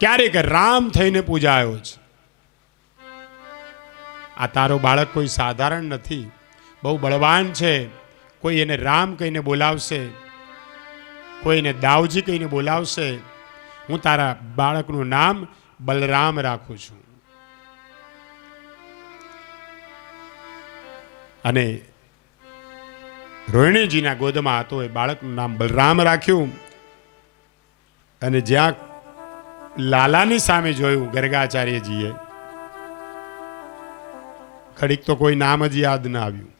ક્યારેક રામ થઈને પૂજાયો છે. આ તારો બાળક કોઈ સાધારણ નથી, બહુ બળવાન છે. કોઈ એને રામ કહીને બોલાવશે, કોઈ એને દાવજી કહીને બોલાવશે. હું તારા બાળકનું નામ બલરામ રાખું છું. અને રોહિણીજીના ગોદમાં હતો એ બાળકનું નામ બલરામ રાખ્યું. અને જ્યાં લાલાની સામે જોયું ગર્ગાચાર્યજીએ, ઘડીક તો કોઈ નામ જ યાદ ના આવ્યું.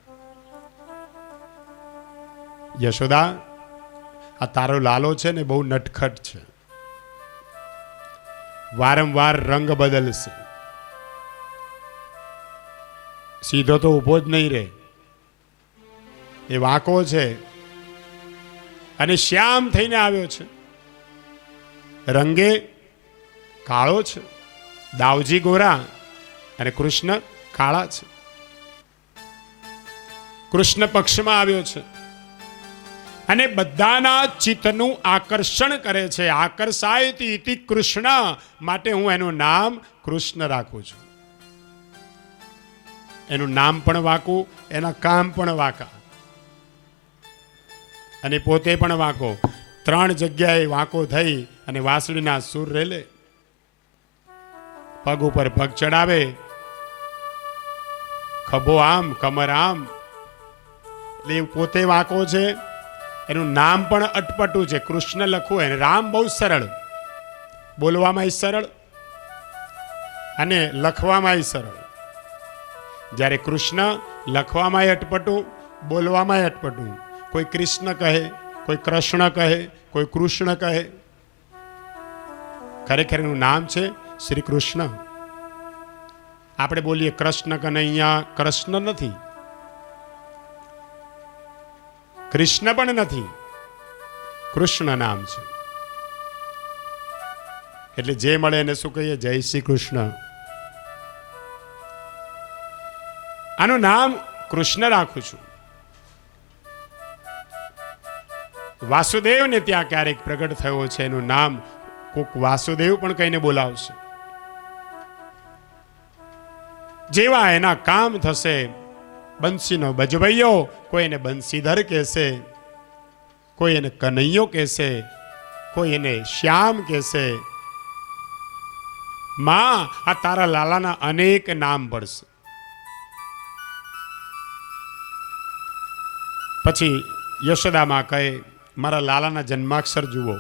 યશોદા, આ તારો લાલો છે ને બહુ નટખટ છે, વારંવાર રંગ બદલશે, સીધો તો ઊભો જ નહીં રહે, એ વાંકો છે અને શ્યામ થઈને આવ્યો છે. રંગે કાળો છે, દાવજી ગોરા અને કૃષ્ણ કાળા છે. કૃષ્ણ પક્ષમાં આવ્યો છે અને બધાના ચિત્તનું આકર્ષણ કરે છે. આકર્ષાયતિ ઇતિ કૃષ્ણ, માટે હું એનું નામ કૃષ્ણ રાખું છું. એનું નામ પણ વાંકું, એના કામ પણ વાંકા, અને પોતે પણ વાંકો. 3 જગ્યાએ વાંકો થઈ અને વાંસળીના સૂર રેલે, પગ ઉપર પગ ચડાવે, ખભો આમ કમર આમ, એટલે પોતે વાંકો છે. એનું નામ પણ અટપટું છે, કૃષ્ણ લખવું. એને રામ બહુ સરળ, બોલવામાં સરળ અને લખવામાં સરળ. જ્યારે કૃષ્ણ લખવામાં અટપટું, બોલવામાં અટપટું. કોઈ કૃષ્ણ કહે, કોઈ કૃષ્ણ કહે, કોઈ કૃષ્ણ કહે. ખરેખર એનું નામ છે શ્રી કૃષ્ણ. આપણે બોલીએ કૃષ્ણ કનૈયા, કૃષ્ણ નથી, કૃષ્ણ પણ નથી, કૃષ્ણ નામ છે. એટલે જે મળે એને શું કહીએ? જય શ્રી કૃષ્ણ. આનું નામ કૃષ્ણ રાખું છું. વાસુદેવને ત્યાં ક્યારેક પ્રગટ થયો છે, એનું નામ કોક વાસુદેવ પણ કહીને બોલાવશે. જેવા એના કામ થશે, બંસીનો બજવૈયો, કોઈ એને બંસીધર કહેશે, કોઈ એને કનૈયો કહેશે, કોઈ એને શ્યામ કહેશે. માં, આ તારા લાલાના અનેક નામ પડશે. પછી યશોદામાં કહે, મારા લાલાના જન્માક્ષર જુઓ.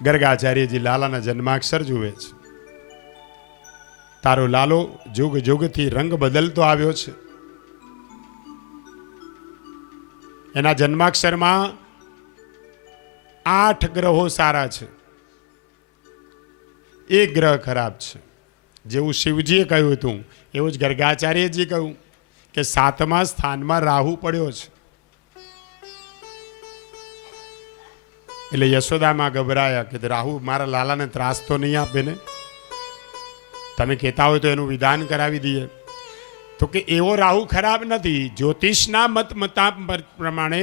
ગર્ગાચાર્યજી લાલાના જન્માક્ષર જુએ છે. તારો લાલો જુગ જુગથી રંગ બદલતો આવ્યો છે. એના જન્માક્ષરમાં 8 ગ્રહો સારા છે, 1 ગ્રહ ખરાબ છે. જેવું શિવજીએ કહ્યું હતું એવું જ ગર્ગાચાર્યજી કહ્યું કે 7મા સ્થાનમાં રાહુ પડ્યો છે. એટલે યશોદામાં ગભરાયા કે રાહુ મારા લાલાને ત્રાસ તો નહીં આપે ને? તમે કહેતા હોય તો એનું વિધાન કરાવી દઈએ. તો કે એવો રાહુ ખરાબ નથી. જ્યોતિષના મત પ્રમાણે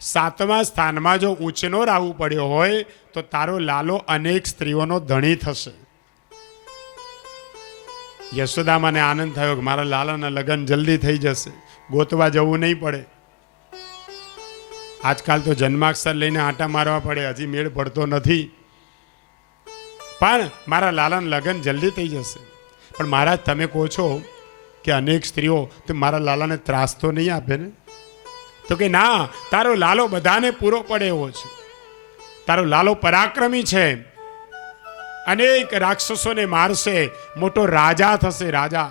7મા સ્થાનમાં જો ઉચ્ચનો રાહુ પડ્યો હોય તો તારો લાલો અનેક સ્ત્રીઓનો ધણી થશે. યશોદામાને આનંદ થયો કે મારા લાલાના લગ્ન જલ્દી થઈ જશે, ગોતવા જવું નહીં પડે. આજકાલ તો જન્માક્ષર લઈને આંટા મારવા પડે, હજી મેળ પડતો નથી. પણ મારા લાલાના લગ્ન જલ્દી થઈ જશે. પણ મહારાજ, તમે કહો છો કે અનેક સ્ત્રીઓ, તો મારા લાલાને ત્રાસ તો નહીં આપે ને? તો કે ના, તારો લાલો બધાને પૂરો પડે એવો છે. તારો લાલો પરાક્રમી છે, અનેક રાક્ષસોને મારશે, મોટો રાજા થશે, રાજા.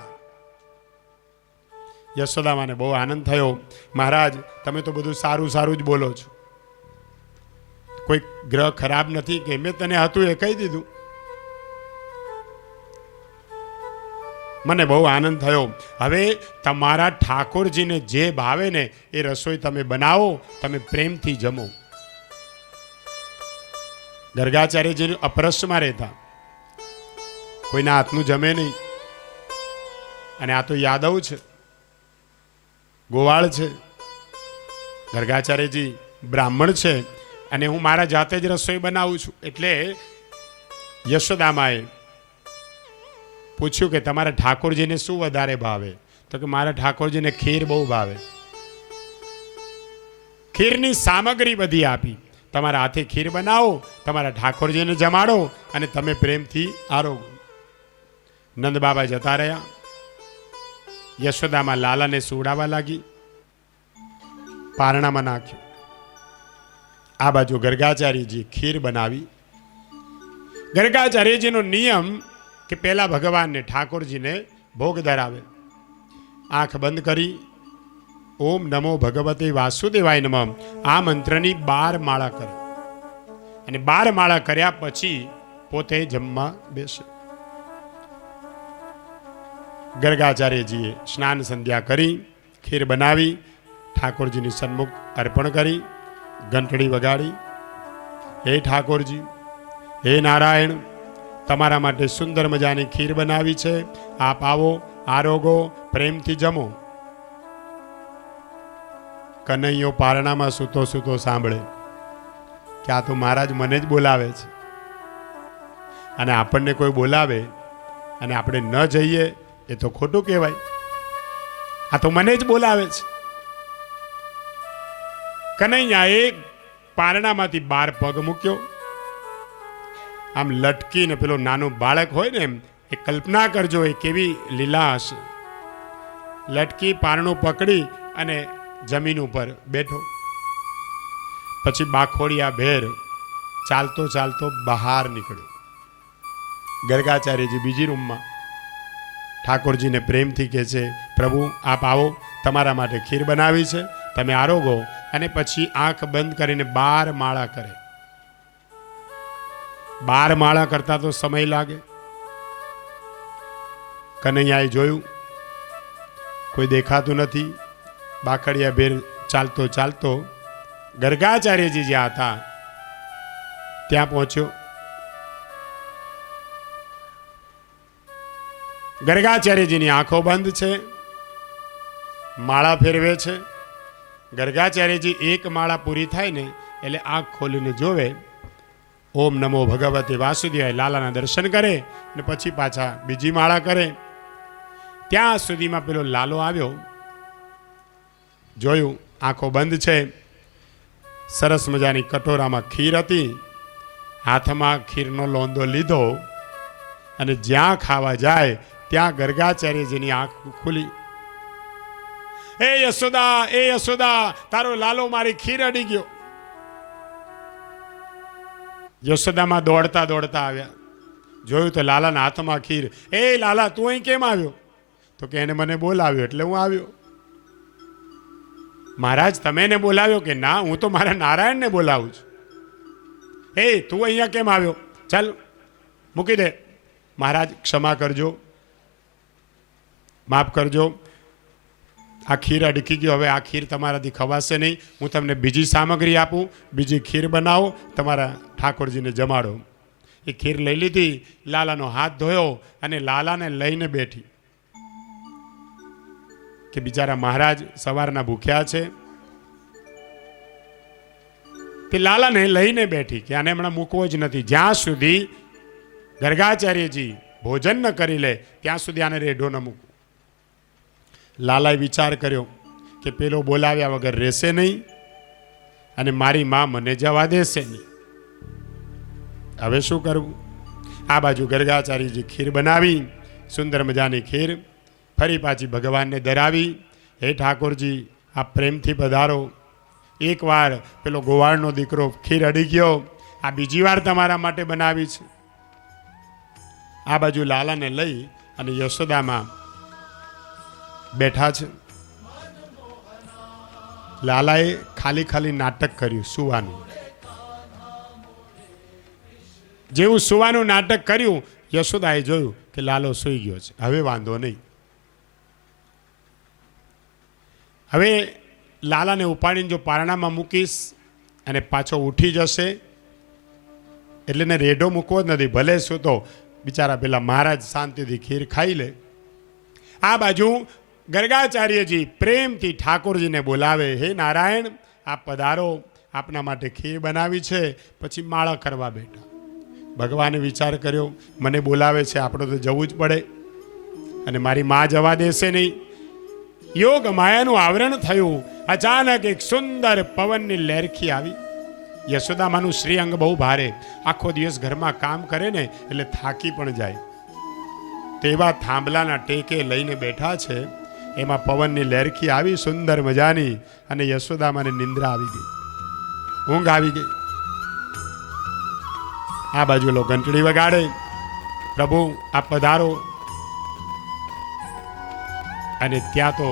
યશોદામાને બહુ આનંદ થયો. મહારાજ, તમે તો બધું સારું સારું જ બોલો છો, કોઈ ગ્રહ ખરાબ નથી કે? મેં તને હતું એ કહી દીધું. મને બહુ આનંદ થયો. હવે તમારા ઠાકોરજીને જે ભાવે ને એ રસોઈ તમે બનાવો, તમે પ્રેમથી જમો. ગર્ગાચાર્યજી અપરસમાં રહેતા, કોઈના હાથનું જમે નહીં. અને આ તો યાદવ છે, ગોવાળ છે. ગર્ગાચાર્યજી બ્રાહ્મણ છે, અને હું મારા જાતે જ રસોઈ બનાવું છું. એટલે યશોદામાએ પૂછ્યું કે તમારા ઠાકોરજીને શું વધારે ભાવે? તો કે મારા ઠાકોરજીને ખીર બહુ ભાવે. ખીરની સામગ્રી બધી આપી. તમારા હાથે ખીર બનાવો, તમારા ઠાકોરજીને જમાડો અને તમે પ્રેમથી આરોગો. નંદ બાબા જતા રહ્યા. યશોદામાં લાલાને સુવડાવવા લાગી, પારણામાં નાખ્યો. આ બાજુ ગર્ગાચાર્યજી ખીર બનાવી. ગર્ગાચાર્યજીનો નિયમ કે પેલા ભગવાનને ઠાકોરજીને ભોગ ધરાવે. આંખ બંધ કરી ઓમ નમો ભગવતે વાસુદેવાય નમઃ આ મંત્રની 12 માળા કરે અને 12 માળા કર્યા પછી પોતે જમવા બેસે. ગર્ગાચાર્યજીએ સ્નાન સંધ્યા કરી, ખીર બનાવી, ઠાકોરજીની સન્મુખ અર્પણ કરી, ઘંટડી વગાડી. હે ઠાકોરજી, હે નારાયણ, તમારા માટે સુંદર મજાની ખીર બનાવી છે, આપ આવો, આરોગો, પ્રેમથી જમો. કનૈયો પારણામાં સૂતો સૂતો સાંભળે કે આ તો મહારાજ મને જ બોલાવે છે, અને આપણને કોઈ બોલાવે અને આપણે ન જઈએ એ તો ખોટું કહેવાય. આ તો મને જ બોલાવે છે. કનૈયાએ પારણામાંથી 12 પગ મૂક્યો. આમ લટકીને પેલો નાનો બાળક હોય ને એમ એ કલ્પના કરજો એ કેવી લીલા હશે. લટકી પારણું પકડી અને જમીન ઉપર બેઠો. પછી બાખોડિયા ભેર ચાલતો ચાલતો બહાર નીકળ્યો. ગર્ગાચાર્યજી બીજી રૂમમાં ઠાકોરજીને પ્રેમથી કહે છે, પ્રભુ આપ આવો, તમારા માટે ખીર બનાવી છે, તમે આરોગો. અને પછી આંખ બંધ કરીને 12 માળા કરે. 12 માળા કરતા તો સમય લાગે. કનૈયાએ જોયું કોઈ દેખાતું નથી. બાખડિયા ભેર ચાલતો ચાલતો ગર્ગાચાર્યજી જ્યાં હતા ત્યાં પહોંચ્યો. ગર્ગાચાર્યજીની આંખો બંધ છે, માળા ફેરવે છે. ગર્ગાચાર્યજી એક માળા પૂરી થાય ને એટલે આંખ ખોલીને જોવે, ઓમ નમો ભગવતે વાસુદેવાય, લાલાના દર્શન કરે ને પછી પાછા બીજી માળા કરે. ત્યાં સુધીમાં પેલો લાલો આવ્યો. જોયું આંખો બંધ છે. સરસ મજાની કટોરામાં ખીર હતી. હાથમાં ખીરનો લોંદો લીધો અને જ્યાં ખાવા જાય ત્યાં ગર્ગાચાર્યજીની આંખ ખુલી. એ યશોદા, એ યશોદા, તારો લાલો મારી ખીર અડી ગયો. યશોદામાં દોડતા દોડતા આવ્યા. જોયું તો લાલાના હાથમાં ખીર. એ લાલા, તું અહીં કેમ આવ્યો? તો કે એને મને બોલાવ્યો એટલે હું આવ્યો. મહારાજ તમે એને બોલાવ્યો? કે ના, હું તો મારા નારાયણને બોલાવું છું. એ તું અહીંયા કેમ આવ્યો? ચાલ મૂકી દે. મહારાજ ક્ષમા કરજો, માફ કરજો, આ ખીર અડકી ગયો. હવે આ ખીર તમારાથી ખવાશે નહીં. હું તમને બીજી સામગ્રી આપું, બીજી ખીર બનાવો, તમારા ઠાકોરજીને જમાડો. એ ખીર લઈ લીધી, લાલાનો હાથ ધોયો અને લાલાને લઈને બેઠી. કે બિચારા મહારાજ સવારના ભૂખ્યા છે. તે લાલાને લઈને બેઠી કે આને હમણાં મૂકવો જ નથી. જ્યાં સુધી ગર્ગાચાર્યજી ભોજન ન કરી લે ત્યાં સુધી આને રેઢો ન મૂકવો. લાલાએ વિચાર કર્યો કે પેલો બોલાવ્યા વગર રહેશે નહીં અને મારી માં મને જવા દેશે નહીં. હવે શું કરવું? આ બાજુ ગર્ગાચાર્યજી ખીર બનાવી, સુંદર મજાની ખીર ફરી પાછી ભગવાનને ધરાવી. હે ઠાકોરજી, આપ પ્રેમથી પધારો. એકવાર પેલો ગોવાળનો દીકરો ખીર અડી ગયો, આ બીજી વાર તમારા માટે બનાવી છે. આ બાજુ લાલાને લઈ અને યશોદામાં બેઠા છે. લાલાએ ખાલી ખાલી નાટક કર્યું સુવાનું. જેવું સુવાનું નાટક કર્યું, યશોદાએ જોયું કે લાલો સૂઈ ગયો છે. હવે વાંધો નહીં. હવે લાલાને ઉપાડીને જો પારણામાં મૂકીશ અને પાછો ઉઠી જશે એટલે ને રેઢો મૂકવો જ નથી. ભલે સૂતો, બિચારા પેલા મહારાજ શાંતિથી ખીર ખાઈ લે. આ બાજુ ગર્ગાચાર્યજી પ્રેમથી ઠાકોરજીને બોલાવે, હે નારાયણ, આપ પધારો, આપના માટે ખીર બનાવી છે. પછી માળા કરવા બેઠા. ભગવાને વિચાર કર્યો, મને બોલાવે છે, આપણે તો જવું જ પડે, અને મારી મા જવા દેશે નહીં. યોગ માયાનું આવરણ થયું. અચાનક એક સુંદર પવનની લહેરખી આવી. યશોદામાનું શ્રીઅંગ બહુ ભારે, આખો દિવસ ઘરમાં કામ કરે ને એટલે થાકી પણ જાય. તેવા થાંભલાના ટેકે લઈને બેઠા છે. એમાં પવનની લહેરખી આવી સુંદર મજાની, અને યશોદામાને નિંદ્રા આવી ગઈ, ઊંઘ આવી ગઈ. આ બાજુ લો ઘંટડી વગાડે, પ્રભુ આપ પધારો. અને ત્યાં તો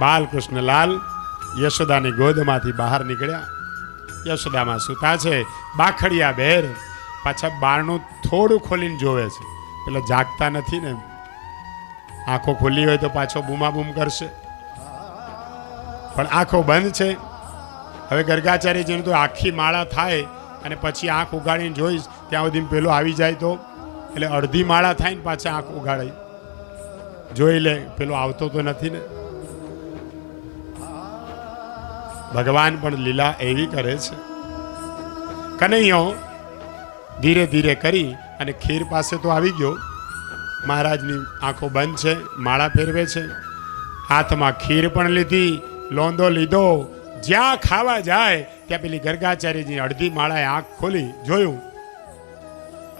બાલકૃષ્ણલાલ યશોદાની ગોદમાંથી બહાર નીકળ્યા. યશોદામાં સૂતા છે, બાખડિયા બેર. પાછા બારણું થોડું ખોલીને જોવે છે, પેલા જાગતા નથી ને, આંખો ખુલ્લી હોય તો પાછો બૂમાબૂમ કરશે, પણ આંખો બંધ છે. હવે ગર્ગાચાર્યજીની તો આખી માળા થાય અને પછી આંખ ઉગાડીને જોઈશ ત્યાં સુધી પેલો આવી જાય તો, એટલે અડધી માળા થાય ને પાછા આંખ ઉગાડી જોઈ લે, પેલો આવતો તો નથી ને. ભગવાન પણ લીલા એવી કરે છે. કનૈયો ધીરે ધીરે કરી અને ખીર પાસે તો આવી ગયો. મહારાજની આંખો બંધ છે, માળા ફેરવે છે, હાથમાં ખીર પણ લીધી, લોંદો લીધો. જ્યાં ખાવા જાય ત્યાં પેલી ગર્ગાચાર્યજી અડધી માળાએ આંખ ખોલી જોયું,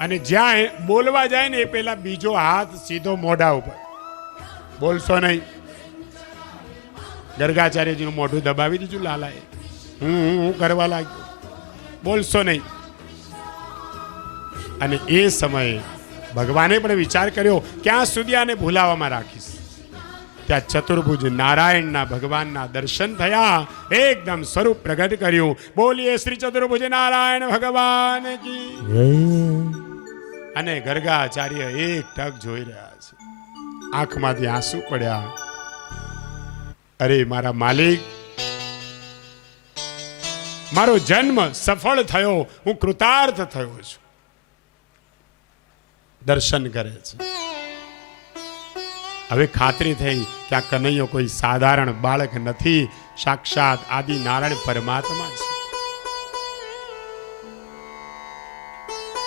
અને જ્યાં બોલવા જાય ને એ પેલા બીજો હાથ સીધો મોઢા ઉપર, બોલશો નહીં. ગર્ગાચાર્યજીનું મોઢું દબાવી દીધું લાલાએ. હું કરવા લાગ્યો, બોલશો નહીં. અને એ સમયે ભગવાને પણ વિચાર કર્યો ક્યાં સુધી આને ભૂલાવામાં રાખીશ. ત્યાં ચતુર્ભુજ નારાયણના ભગવાનના દર્શન થયા, એકદમ સ્વરૂપ પ્રગટ કર્યું. બોલીએ શ્રી ચતુર્ભુજ નારાયણ ભગવાન કી. અને ગર્ગાચાર્ય એક ટક જોઈ રહ્યા છે, આંખમાંથી આંસુ પડ્યા. અરે મારા માલિક, મારો જન્મ સફળ થયો, હું કૃતાર્થ થયો છું. દર્શન કરે છે. હવે ખાતરી થઈ કે આ કનૈયો કોઈ સાધારણ બાળક નથી, સાક્ષાત આદિ નારાયણ પરમાત્મા છે.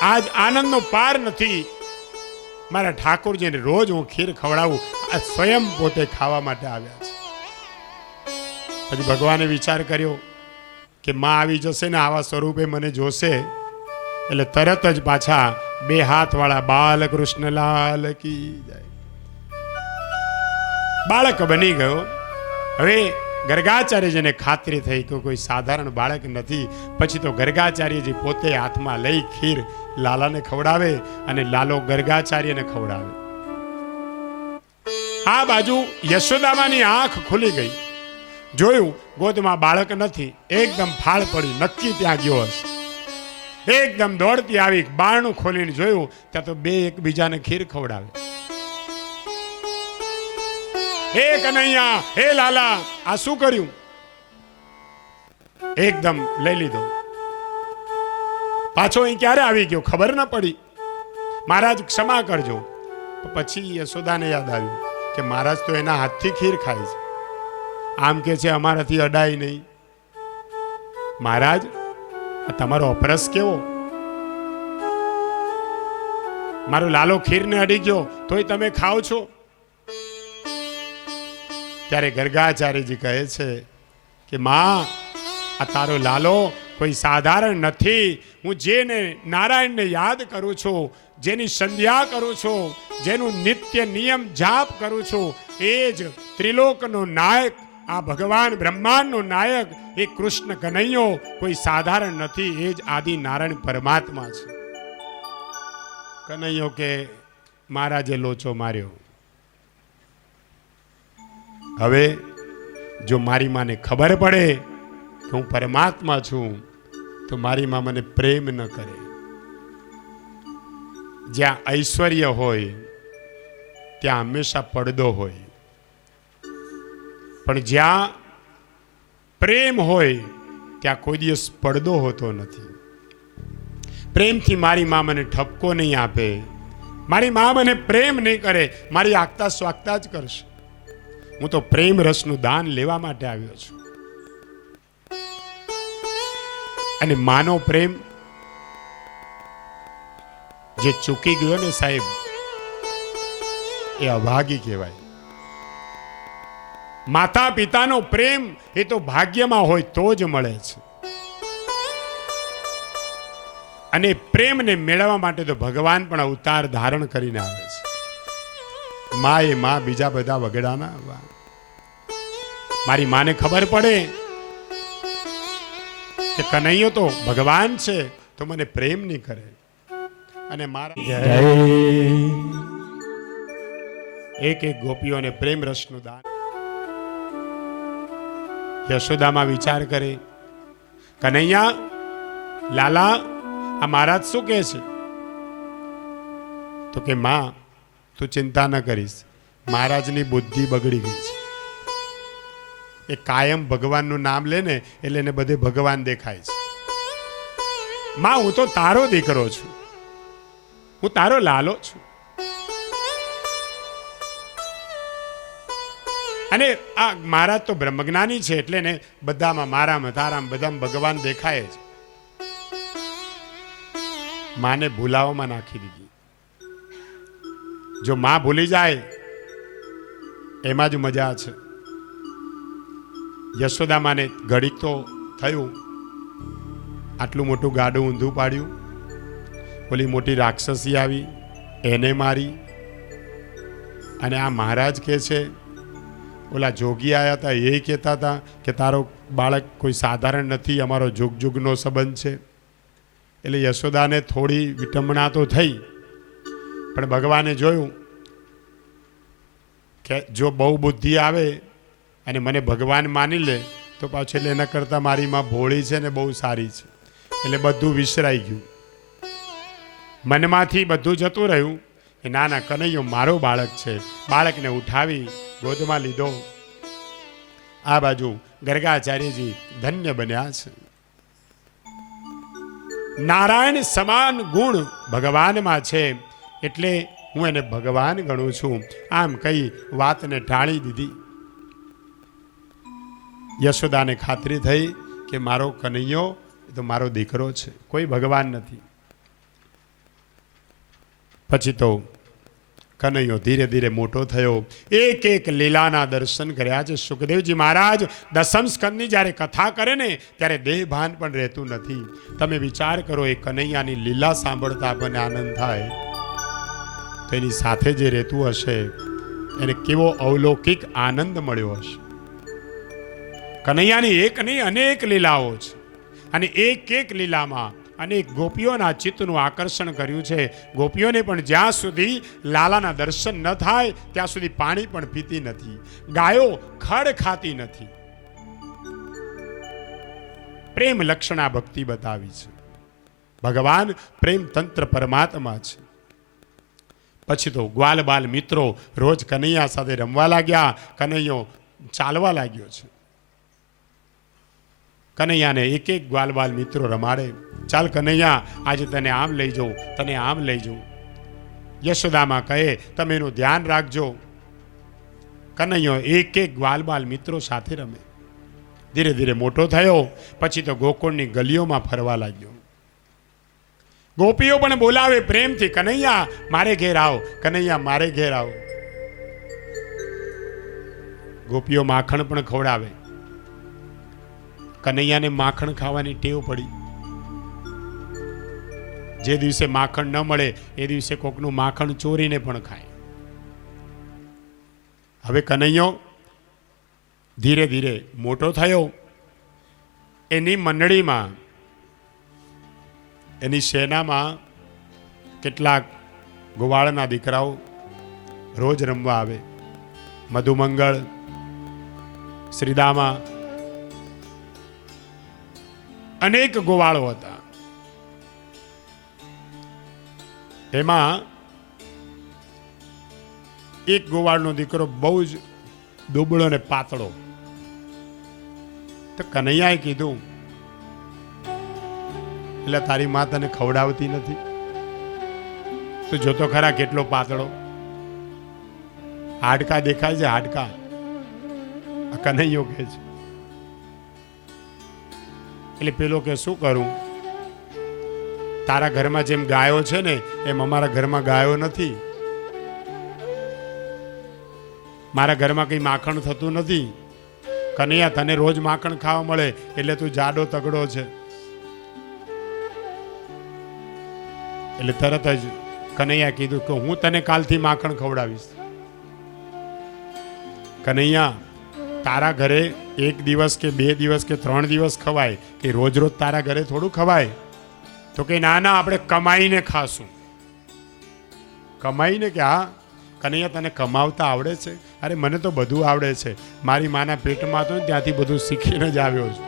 આજ આનંદનો પાર નથી. મારા ઠાકોરજીને રોજ હું ખીર ખવડાવું, આ સ્વયં પોતે ખાવા માટે આવ્યા છે. પછી ભગવાને વિચાર કર્યો કે માં આવી જશે ને આવા સ્વરૂપે મને જોશે, એટલે તરત જ પાછા બે હાથ વાળા બાલકૃષ્ણલાલ કી જય. બાળક બની ગયો. હવે ગર્ગાચાર્યજીને ખાતરી થઈ કે કોઈ સાધારણ બાળક નથી. પછી તો ગર્ગાચાર્યજી પોતે હાથમાં લઈ ખીર લાલાને ખવડાવે અને લાલો ગર્ગાચાર્યને ખવડાવે. આ બાજુ યશોદામાની આંખ ખુલી ગઈ. જોયું ગોદમાં બાળક નથી, એકદમ ફાળ પડી, નક્કી ત્યાં ગયો હશે. એકદમ દોડતી આવી, બારણું ખોલીને જોયું ત્યાં તો બે એકબીજાને ખીર ખવડાવે. હે કનૈયા, હે લાલા, આ શું કર્યું? એકદમ લઈ લીધો. પાછો અહીં ક્યારે આવી ગયો ખબર ન પડી. મહારાજ ક્ષમા કરજો. પછી યશોદાને યાદ આવ્યું કે મહારાજ તો એના હાથથી ખીર ખાય છે, આમ કે છે અમારાથી અડાય નહીં. મહારાજ તમારો અપરસ કેવો? મારો લાલો ખીરને અડી ગયો તોય તમે ખાઓ છો? ત્યારે ગર્ગાચાર્યજી કહે છે કે માં, આ તારો લાલો કોઈ સાધારણ નથી. હું જેને નારાયણને યાદ કરું છું, જેની સંધ્યા કરું છું, જેનું નિત્ય નિયમ જાપ કરું છું, એ જ ત્રિલોકનો નાયક, આ ભગવાન બ્રહ્માંડનો નાયક, એ કૃષ્ણ કનૈયો કોઈ સાધારણ નથી. એ જ આદિ નારાયણ પરમાત્મા છે. કનૈયો કે મહારાજે લોચો માર્યો. હવે જો મારી માને ખબર પડે કે હું પરમાત્મા છું તો મારી માં મને પ્રેમ ન કરે. જ્યાં ઐશ્વર્ય હોય ત્યાં હંમેશા પડદો હોય, પણ જ્યાં પ્રેમ હોય ત્યાં કોઈ દિવસ પડદો હોતો નથી. પ્રેમથી મારી માં મને ઠપકો નહીં આપે, મારી માં મને પ્રેમ નહીં કરે, મારી આગતા સ્વાગતા જ કરશે. હું તો પ્રેમ રસનું દાન લેવા માટે આવ્યો છું. અને માનો પ્રેમ જે ચૂકી ગયો ને સાહેબ, એ અભાગી કહેવાય. માતા પિતાનો પ્રેમ એ તો ભાગ્યમાં હોય તો જ મળે છે. અને પ્રેમને મેળવવા માટે તો ભગવાન પણ અવતાર ધારણ કરીને આવે છે. મા એ મા, બીજા બધા વગડાના. મારી માને ખબર પડે કે કનૈયો તો ભગવાન છે, તો મને પ્રેમ નહીં કરે. અને મારા એક એક ગોપીઓને પ્રેમ રસનું દાન. યશોદામાં વિચાર કરે, કનૈયા, લાલા, આ મહારાજ શું કહે છે? તો કે માં, તું ચિંતા ન કરીશ, મહારાજની બુદ્ધિ બગડી ગઈ છે. એ કાયમ ભગવાનનું નામ લે ને એટલે એને બધે ભગવાન દેખાય છે. માં, હું તો તારો દીકરો છું, હું તારો લાલો છું. અને આ મહારાજ તો બ્રહ્મજ્ઞાની છે એટલે ને બધામાં, મારામાં, તારામાં, બધામાં ભગવાન દેખાય છે. માને ભૂલાવામાં નાખી દીધી. જો માં ભૂલી જાય એમાં જ મજા છે. યશોદા માને ઘડીક તો થયું, આટલું મોટું ગાડું ઊંધું પાડ્યું, ઓલી મોટી રાક્ષસી આવી, એને મારી. અને આ મહારાજ કહે છે, ઓલા જોગી આવ્યા હતા એ કહેતા હતા કે તારો બાળક કોઈ સાધારણ નથી, અમારો જુગ જુગનો સંબંધ છે. એટલે યશોદાને થોડી વિટંબણા તો થઈ, પણ ભગવાને જોયું કે જો બહુ બુદ્ધિ આવે અને મને ભગવાન માની લે તો પાછું એટલે એના કરતાં મારી માં ભોળી છે ને બહુ સારી છે. એટલે બધું વિસરાઈ ગયું, મનમાંથી બધું જતું રહ્યું. એ નાના કનૈયો મારો બાળક છે. બાળકને ઉઠાવી ગોદમાં લીધો. આ બાજુ ગર્ગાચાર્યજી ધન્ય બન્યા છે. નારાયણ સમાન ગુણ ભગવાનમાં છે એટલે હું એને ભગવાન ગણું છું. આમ કઈ વાતને ટાળી દીધી. યશોદાને ખાતરી થઈ કે મારો કનૈયો તો મારો દીકરો છે, કોઈ ભગવાન નથી. પછી તો કનૈયો ધીરે ધીરે મોટો થયો. એક એક લીલાના દર્શન કર્યા છે. સુખદેવજી મહારાજ દસમ સ્કંદની જ્યારે કથા કરે ને ત્યારે દેહ ભાન પણ રહેતું નથી. તમે વિચાર કરો, એ કનૈયાની લીલા સાંભળતા આપણને આનંદ થાય, તો એની સાથે જે રહેતું હશે એને કેવો અવલૌકિક આનંદ મળ્યો હશે. કનૈયાની એક નહીં અનેક લીલાઓ છે, અને એક એક લીલામાં અનેક ગોપીઓના ચિત્તનું આકર્ષણ કર્યું છે. ગોપીઓને પણ જ્યાં સુધી લાલાના દર્શન ન થાય ત્યાં સુધી પાણી પણ પીતી નથી, ગાયો ખડ ખાતી નથી. પ્રેમ લક્ષણા ભક્તિ બતાવી છે. ભગવાન પ્રેમ તંત્ર પરમાત્મા છે. પછી તો ગ્વાલ બાલ મિત્રો રોજ કનૈયા સાથે રમવા લાગ્યા. કનૈયો ચાલવા લાગ્યો છે. કનૈયાને એક એક ગ્વાલ બાલ મિત્રો રમાડે. ચાલ કનૈયા, આજે તને આમ લઈ જાઉં, તને આમ લઈ જાઉં. યશોદામાં કહે તમે એનું ધ્યાન રાખજો. કનૈયો એક એક ગ્વાલ બાલ મિત્રો સાથે રમે. ધીરે ધીરે મોટો થયો. પછી તો ગોકુળની ગલીઓમાં ફરવા લાગ્યો. ગોપીઓ પણ બોલાવે પ્રેમથી, કનૈયા મારે ઘેર આવો, કનૈયા મારે ઘેર આવો. ગોપીઓ માખણ પણ ખવડાવે. કનૈયાને માખણ ખાવાની ટેવ પડી. જે દિવસે માખણ ન મળે એ દિવસે કોકનું માખણ ચોરીને પણ ખાય. હવે કનૈયો ધીરે ધીરે મોટો થયો. એની મંડળીમાં, એની સેનામાં કેટલાક ગોવાળના દીકરાઓ રોજ રમવા આવે. મધુમંગળ, શ્રીદામા, અનેક ગોવાળો હતા. એમાં એક ગોવાળનો દીકરો બહુ જ દુબળો ને પાતળો. તો કનૈયાએ કીધું, એટલે તારી માં તને ખવડાવતી નથી? તું જોતો ખરા કેટલો પાતળો, હાડકા દેખાય છે, હાડકા. કનૈયો કહે છે એટલે પેલો કે શું કરું? તારા ઘરમાં જેમ ગાયો છે ને એમ અમારા ઘરમાં ગાયો નથી. મારા ઘરમાં કંઈ માખણ થતું નથી. કનૈયા, તને રોજ માખણ ખાવા મળે એટલે તું જાડો તગડો છે. એટલે તરત જ કનૈયા કીધું કે હું તને કાલથી માખણ ખવડાવીશ. કનૈયા, તારા ઘરે એક દિવસ કે 2 દિવસ કે 3 દિવસ ખવાય, કે રોજ રોજ તારા ઘરે થોડું ખવાય? તો કે ના ના, આપણે કમાઈને ખાશું. કમાઈને? કે હા. કનૈયા, તને કમાવતા આવડે છે? અરે મને તો બધું આવડે છે. મારી માના પેટમાં હતો ને ત્યાંથી બધું શીખીને જ આવ્યો છું.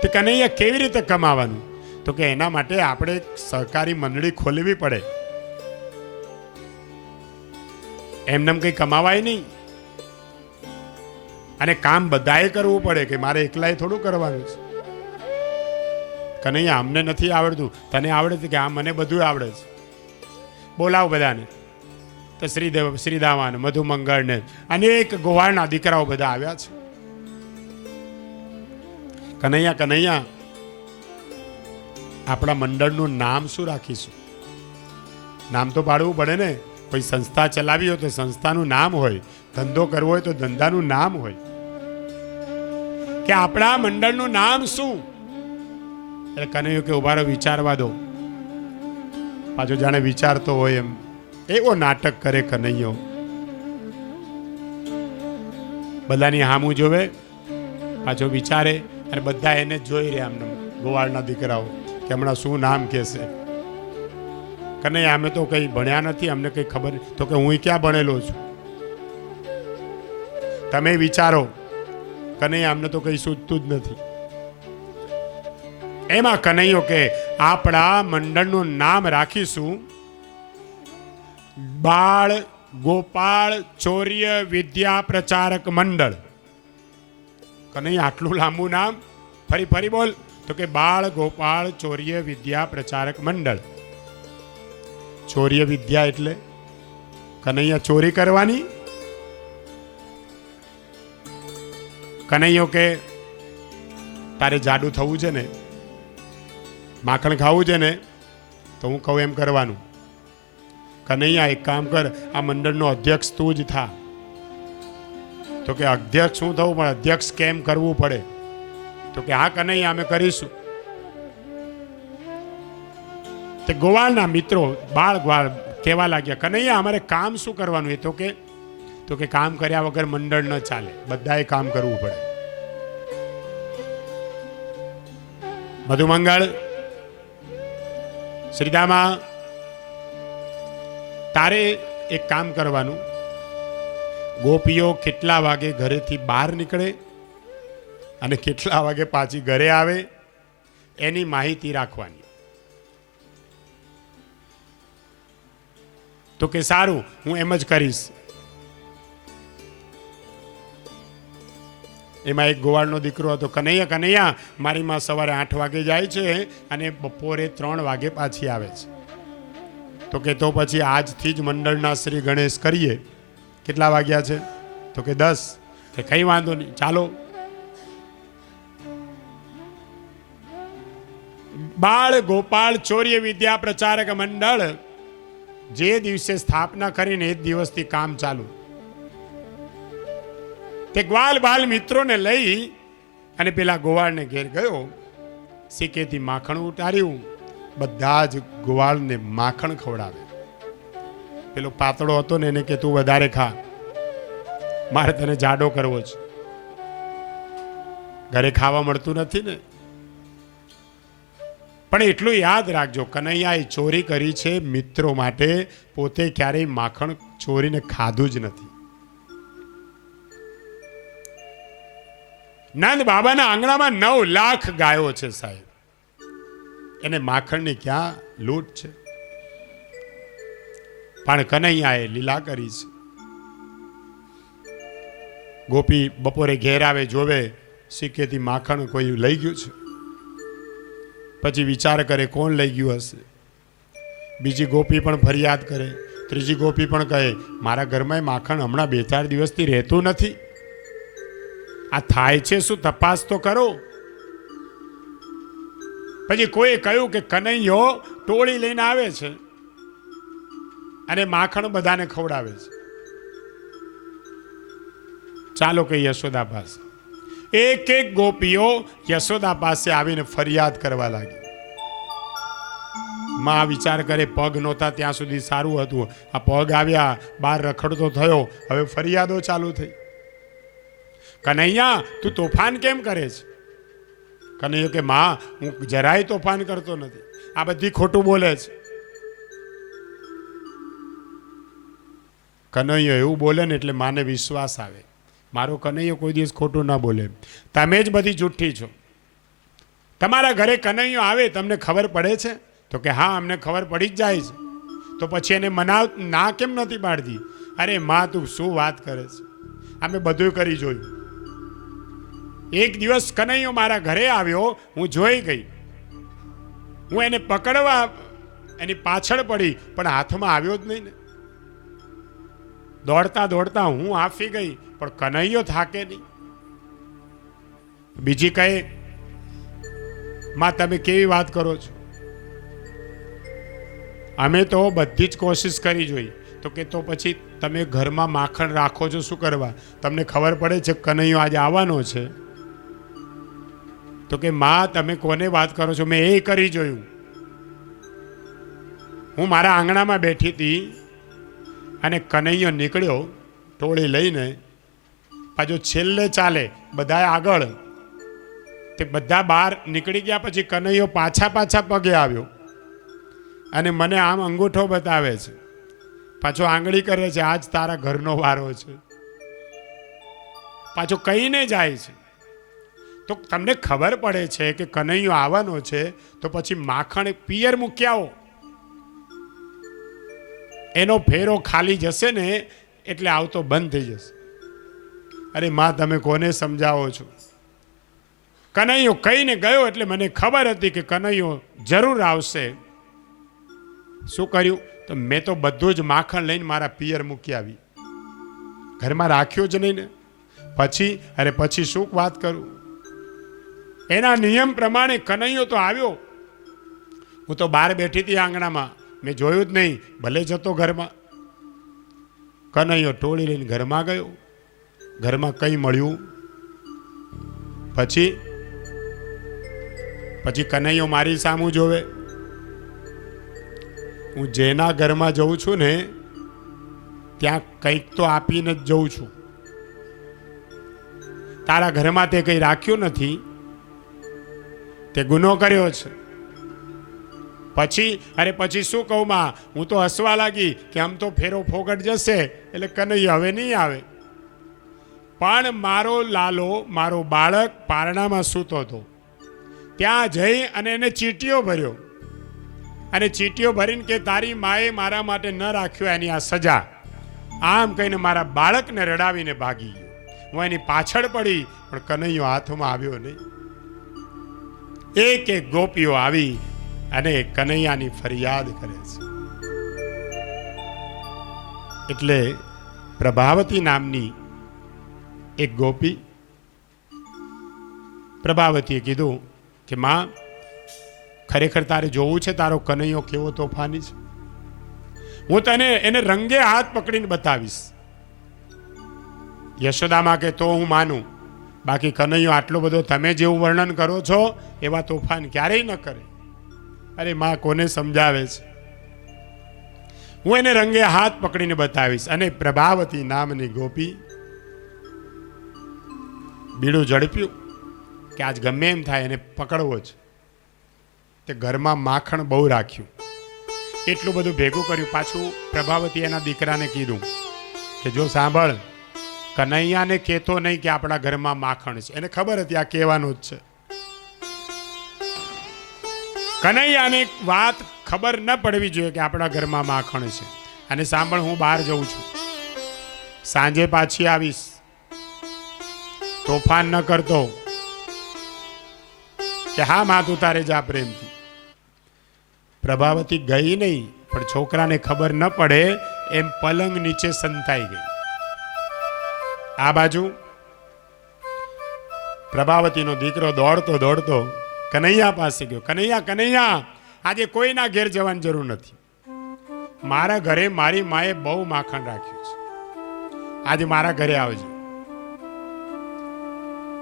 તે કનૈયા, કેવી રીતે કમાવાનું? તો કે એના માટે આપણે સહકારી મંડળી ખોલવી પડે. એમનેમ કંઈ કમાવાય નહીં, અને કામ બધાએ કરવું પડે, કે મારે એકલાએ થોડું કરવાનું છે. કનૈયા, અમને નથી આવડતું. તને આવડે છે? કે હા, મને બધું આવડે છે. બોલાવ બધાને. તો શ્રીદામા ને મધુમંગળ ને અનેક ગોવાળના દીકરાઓ બધા આવ્યા છે. કનૈયા, આપણા મંડળનું નામ શું રાખીશું? નામ તો પાડવું પડે ને. કોઈ સંસ્થા ચલાવી હોય તો સંસ્થાનું નામ હોય, ધંધો કરવો હોય તો ધંધાનું નામ હોય. કે આપણા મંડળનું નામ શું? એટલે કનૈયો કે ઉભા રહો, વિચારવા દો. પાછો જાણે વિચારતો હોય એમ એવો નાટક કરે કનૈયો. બધાની હામું જોવે, પાછો વિચારે, અને બધા એને જોઈ રહ્યા આમને ગોવાળના દીકરાઓ કે હમણાં શું નામ કહેશે. કનૈયા, અમે તો કંઈ ભણ્યા નથી, અમને કંઈ ખબર. તો કે હું ક્યાં ભણેલો છું? તમે વિચારો. કનૈયા, અમને તો કંઈ સૂચતું જ નથી. એમાં કનૈયો કે આપણા મંડળનું નામ રાખીશું બાળ ગોપાળ ચોર્ય વિદ્યા પ્રચારક મંડળ. કનૈયા, આટલું લાંબુ નામ? ફરી બોલ. તો કે બાળ ગોપાળ ચોર્ય વિદ્યા પ્રચારક મંડળ. ચોર્ય વિદ્યા એટલે? કનૈયા, ચોરી કરવાની? કનૈયો કે તારે જાડું થવું છે ને, માખણ ખાવું છે ને, તો હું કહું એમ કરવાનું. કનૈયા, એક કામ કર, આ મંડળનો અધ્યક્ષ તું જ થા. તો કે અધ્યક્ષ શું થવું? પણ અધ્યક્ષ કેમ કરવું પડે? તો કે હા કનૈયા, અમે કરીશું. તે ગોવાળના મિત્રો બાળ ગ્વાળ કહેવા લાગ્યા, કનૈયા, અમારે કામ શું કરવાનું? એ તો કે કામ કર્યા વગર મંડળ ન ચાલે, બધાએ કામ કરવું પડે. મધુમંગળ, શ્રીદામા, તારે એક કામ કરવાનું. ગોપીઓ કેટલા વાગે ઘરેથી બહાર નીકળે અને કેટલા વાગે પાછી ઘરે આવે એની માહિતી રાખવાની. તો કે સારું, હું એમ જ કરીશ. એમાં એક ગોવાળનો દીકરો હતો. કનૈયા, મારી માં સવારે 8 વાગે જાય છે અને બપોરે 3 વાગે પાછી આવે છે. તો કે તો પછી આજથી જ મંડળના શ્રી ગણેશ કરીએ. કેટલા વાગ્યા છે? તો કે 10. કે કઈ વાંધો નહીં, ચાલો. બાળ ગોપાળ ચોર્ય વિદ્યા પ્રચારક મંડળ જે દિવસે સ્થાપના કરીને એ જ દિવસથી કામ ચાલુ. તે ગ્વાલ બાલ મિત્રોને લઈ અને પેલા ગોવાળને ઘેર ગયો. સિક્કેથી માખણ ઉતાર્યું, બધા જ ગોવાળને માખણ ખવડાવે. પેલો પાતળો હતો ને એને કે તું વધારે ખા, મારે તને જાડો કરવો છે. ઘરે ખાવા મળતું નથી ને. પણ એટલું યાદ રાખજો, કનૈયાએ ચોરી કરી છે મિત્રો માટે, પોતે ક્યારેય માખણ ચોરીને ખાધું જ નથી. નંદ બાબાના આંગણામાં 9 લાખ ગાયો છે સાહેબ. એને માખણની ક્યાં લૂંટ છે? પણ કનૈયાએ લીલા કરી છે. ગોપી બપોરે ઘેર આવે, જોવે સિક્કેથી માખણ કોઈ લઈ ગયું છે. પછી વિચાર કરે કોણ લઈ ગયું હશે. બીજી ગોપી પણ ફરિયાદ કરે, ત્રીજી ગોપી પણ કહે મારા ઘરમાં માખણ હમણાં 2-4 દિવસથી રહેતું નથી. આ થાય છે શું, તપાસ તો કરો. પછી કોઈ કહ્યું કે કનૈયો ટોળી લઈને આવે છે અને માખણ બધાને ખવડાવે છે. ચાલો કે યશોદા પાસે એક એક ગોપીઓ યશોદા પાસે આવીને ફરિયાદ કરવા લાગી. માં વિચાર કરે પગ નહોતા ત્યાં સુધી સારું હતું, આ પગ આવ્યા, બહાર રખડતો થયો, હવે ફરિયાદો ચાલુ થઈ. કનૈયા તું તોફાન કેમ કરે છે? કનૈયો કે માં હું જરાય તોફાન કરતો નથી, આ બધી ખોટું બોલે છે. કનૈયો એવું બોલે ને એટલે માને વિશ્વાસ આવે, મારો કનૈયો કોઈ દિવસ ખોટું ના બોલે, તમે જ બધી જુઠ્ઠી છો. તમારા ઘરે કનૈયો આવે તમને ખબર પડે છે? તો કે હા અમને ખબર પડી જ જાય છે. તો પછી એને મનાવ ના કેમ નથી પાડતી? અરે માં તું શું વાત કરે છે, અમે બધું કરી જોયું. એક દિવસ કનૈયો મારા ઘરે આવ્યો, હું જોઈ ગઈ, હું એને પકડવા એની પાછળ પડી પણ હાથમાં આવ્યો જ નહીં ને. દોડતા દોડતા હું આફી ગઈ પણ કનૈયો થાકે નહીં. બીજી કહે માં તમે કેવી વાત કરો છો, અમે તો બધી જ કોશિશ કરી જોઈ. તો કે તો પછી તમે ઘરમાં માખણ રાખો છો શું કરવા? તમને ખબર પડે છે કનૈયો આજે આવવાનો છે. તો કે માં તમે કોને વાત કરો છો, મેં એ કરી જોયું. હું મારા આંગણામાં બેઠી હતી અને કનૈયો નીકળ્યો ટોળી લઈને, પાછો છેલ્લે ચાલે, બધા આગળ, તે બધા બહાર નીકળી ગયા. પછી કનૈયો પાછા પગે આવ્યો અને મને આમ અંગૂઠો બતાવે છે, પાછો આંગળી કરે છે, આજ તારા ઘરનો વારો છે. પાછો કહીને જાય છે. તો તમને ખબર પડે છે કે કનૈયો આવવાનો છે, તો પછી માખણ પિયર મૂકી આવો, એનો ફેરો ખાલી જશે ને એટલે આવતો બંધ થઈ જશે. અરે માં તમે કોને સમજાવો છો? કનૈયો કહીને ગયો એટલે મને ખબર હતી કે કનૈયો જરૂર આવશે. શું કર્યું? તો મેં તો બધું જ માખણ લઈને મારા પિયર મૂકી આવી, ઘરમાં રાખ્યો જ નહીં ને. પછી શું વાત કરું? એના નિયમ પ્રમાણે કનૈયો તો આવ્યો, હું તો બહાર બેઠી હતી આંગણામાં, મેં જોયું જ નહીં, ભલે જતો ઘરમાં. કનૈયો ટોળી લઈને ઘરમાં ગયો, ઘરમાં કંઈ મળ્યું? પછી કનૈયો મારી સામું જોવે. હું જેના ઘરમાં જઉં છું ને ત્યાં કંઈક તો આપીને જ જઉં છું. તારા ઘરમાં તે કંઈ રાખ્યું નથી, તે ગુનો કર્યો છે. પછી શું કહું માં, હું તો હસવા લાગી કે આમ તો ફેરો ફોગટ જશે એટલે કનૈયો હવે નહીં આવે. પણ મારો લાલો, મારો બાળક પારણામાં સૂતો હતો, ત્યાં જઈ અને એને ચીટીઓ ભર્યો, અને ચીટીઓ ભરીને કે તારી માએ મારા માટે ન રાખ્યો એની આ સજા. આમ કહીને મારા બાળકને રડાવીને ભાગી ગયો. હું એની પાછળ પડી પણ કનૈયો હાથમાં આવ્યો નહીં. એક એક ગોપીઓ આવી અને કનૈયાની ફરિયાદ કરે છે. એટલે પ્રભાવતી નામની એક ગોપી, પ્રભાવતીએ કીધું કે માં ખરેખર તારે જોવું છે તારો કનૈયો કેવો તોફાની છે, હું તને એને રંગે હાથ પકડીને બતાવીશ. યશોદામાં કે તો હું માનું, બાકી કનૈયો આટલો બધો તમે જેવું વર્ણન કરો છો એવા તોફાન ક્યારેય ન કરે. અરે માં કોને સમજાવે છે? હું એને રંગે હાથ પકડીને બતાવીશ. અને પ્રભાવતી નામની ગોપી બીડું ઝડપ્યું કે આજ ગમે એમ થાય એને પકડવો છે. તે ઘરમાં માખણ બહુ રાખ્યું, એટલું બધું ભેગું કર્યું. પાછું પ્રભાવતી એના દીકરાને કીધું કે જો સાંભળ, કનૈયાને કહેતો નહીં કે આપણા ઘરમાં માખણ છે. એને ખબર હતી આ કહેવાનું જ છે. કનૈયાને વાત ખબર ન પડવી જોઈએ કે આપણા ઘરમાં માખણ છે. અને સાંભળ, હું બહાર જઉં છું, સાંજે પાછી આવીશ, તોફાન ન કરતો. કે હા માં તું તારે જા પ્રેમથી. પ્રભાવતી ગઈ નહીં, પણ છોકરાને ખબર ન પડે એમ પલંગ નીચે સંતાઈ ગઈ. આ બાજુ પ્રભાવતીનો દીકરો દોડતો દોડતો કનૈયા પાસે ગયો. કનૈયા, કનૈયા, આજે કોઈના ઘેર જવાની જરૂર નથી. મારા ઘરે મારી માએ બહુ માખણ રાખ્યું છે, આજે મારા ઘરે આવજો.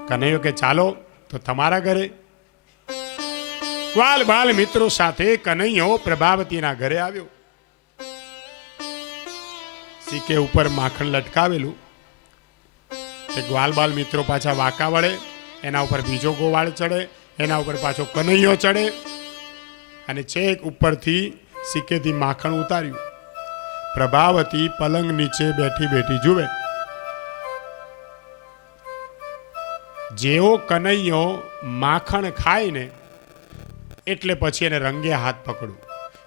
કનૈયો કે ચાલો તો તમારા ઘરે. ગ્વાલ બાલ મિત્રો સાથે કનૈયો પ્રભાવતીના ઘરે આવ્યો. સીકે ઉપર માખણ લટકાવેલું. તે ગ્વાલ બાલ મિત્રો પાછા વાંકા વળે, એના ઉપર બીજો ગોવાળ ચડે, એના ઉપર પાછો કનૈયો ચડે અને છેક ઉપરથી સીકેથી માખણ ઉતાર્યું. પ્રભાવતી પલંગ નીચે બેઠી બેઠી જુએ. જેવો કનૈયો માખણ ખાય ને એટલે પછી એને રંગે હાથ પકડું,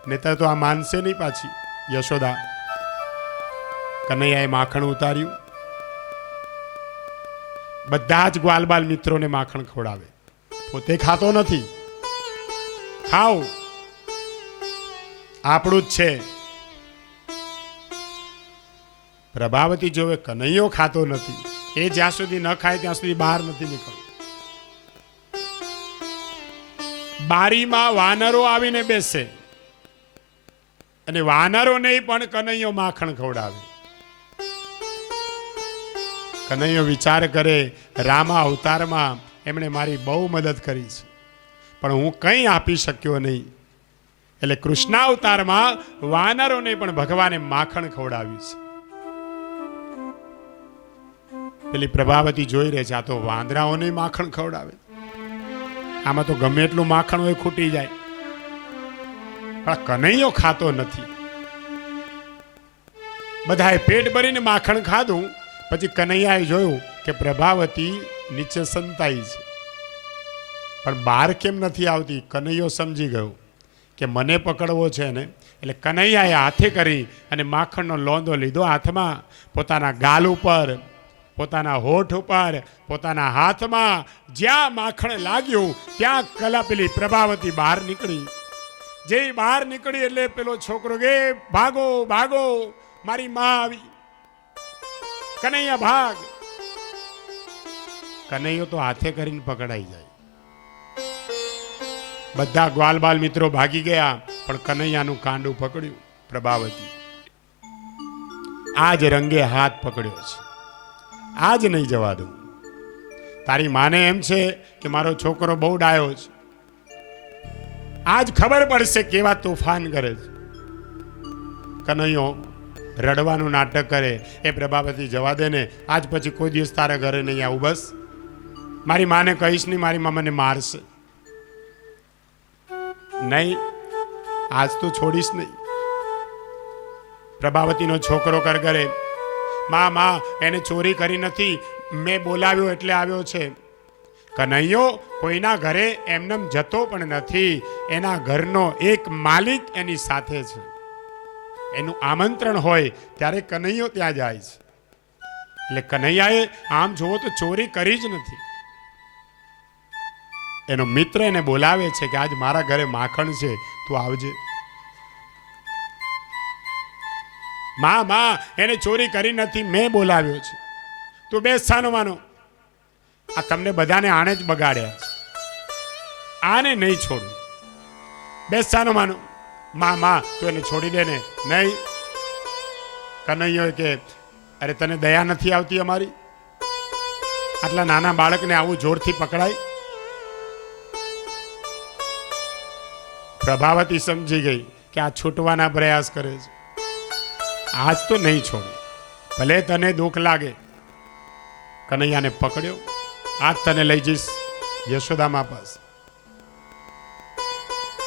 નહીતર તો આ માનશે નહીં પાછી યશોદા. કનૈયાએ માખણ ઉતાર્યું. બધા જ ગ્વાલબાલ મિત્રોને માખણ ખવડાવે, પોતે ખાતો નથી. ખાઓ, આપણું જ છે. પ્રભાવતી જોવે કનૈયો ખાતો નથી, એ જ્યાં સુધી ન ખાય ત્યાં સુધી બહાર નથી નીકળતું. બારીમાં વાનરો આવીને બેસે અને વાનરોને પણ કનૈયો માખણ ખવડાવે. કનૈયો વિચાર કરે, રામા અવતારમાં એમણે મારી બહુ મદદ કરી છે, પણ હું કંઈ આપી શક્યો નહીં. એટલે કૃષ્ણાવતારમાં વાનરોને પણ ભગવાને માખણ ખવડાવ્યું છે. પેલી પ્રભાવતી જોઈ રહે છે, આ તો વાંદરાઓને માખણ ખવડાવે, આમાં તો ગમે એટલું માખણ હોય ખૂટી જાય, પણ કનૈયો ખાતો નથી. બધાએ પેટ ભરીને માખણ ખાધું. પછી કનૈયાએ જોયું કે પ્રભાવતી નીચે સંતાઈ છે, પણ બહાર કેમ નથી આવતી. કનૈયો સમજી ગયો કે મને પકડવો છે ને, એટલે કનૈયાએ હાથે કરી અને માખણનો લોંદો લીધો હાથમાં. પોતાના ગાલ ઉપર, પોતાના હોઠ ઉપર, પોતાના હાથમાં જ્યાં માખણ લાગ્યું ત્યાં કલા પેલી પ્રભાવતી બહાર નીકળી. જે બહાર નીકળી એટલે પેલો છોકરો કે ભાગો ભાગો, મારી માં આવી. કનૈયા ભાગ. કનૈયો તો હાથે કરીને પકડાઈ જાય. બધા ગ્વાલ બાલ મિત્રો ભાગી ગયા, પણ કનૈયાનું કાંડું પકડ્યું પ્રભાવતી. આજ રંગે હાથ પકડ્યો છે, આજ નહીં જવા દઉં. તારી માને એમ છે કે મારો છોકરો બહુ ડાયો છે, આજ ખબર પડશે કેવા તોફાન કરે છે. કનૈયો રડવાનું નાટક કરે. એ પ્રભાવતી જવા દે ને, આજ પછી કોઈ દિવસ તારા ઘરે નહીં આવું. બસ મારી માને કહીશ નહીં, મારી મા મને મારશે નહીં, આજ તો છોડીશ નહીં. પ્રભાવતીનો છોકરો કર કરે, માં માં એને ચોરી કરી નથી, મેં બોલાવ્યો એટલે આવ્યો છે. કનૈયો કોઈના ઘરે એમનેમ જતો પણ નથી, એના ઘરનો એક માલિક એની સાથે છે. એનું આમંત્રણ હોય ત્યારે કનૈયો ત્યાં જાય છે. એટલે કનૈયાએ આમ જોવો તો ચોરી કરી જ નથી. એનો મિત્ર એને બોલાવે છે કે આજ મારા ઘરે માખણ છે, તું આવજે. માં માં એને ચોરી કરી નથી, મેં બોલાવ્યો છે, તું બેસ સાનો માનો. આ તમને બધાને આણે જ બગાડ્યા છે, આને નહીં છોડું. બેસ સાનો માનો. માં માં તું એને છોડી દે ને. નહીં. કનૈયો કે અરે તને દયા નથી આવતી અમારી? આટલા નાના બાળકને આવું જોરથી પકડાય? પ્રભાવતી સમજી ગઈ કે આ છૂટવાના પ્રયાસ કરે છે. આજ તો નહીં છોડે, ભલે તને દુઃખ લાગે. કનૈયાને પકડ્યો. આજ તને લઈ જઈશ યશોદામા પાસે.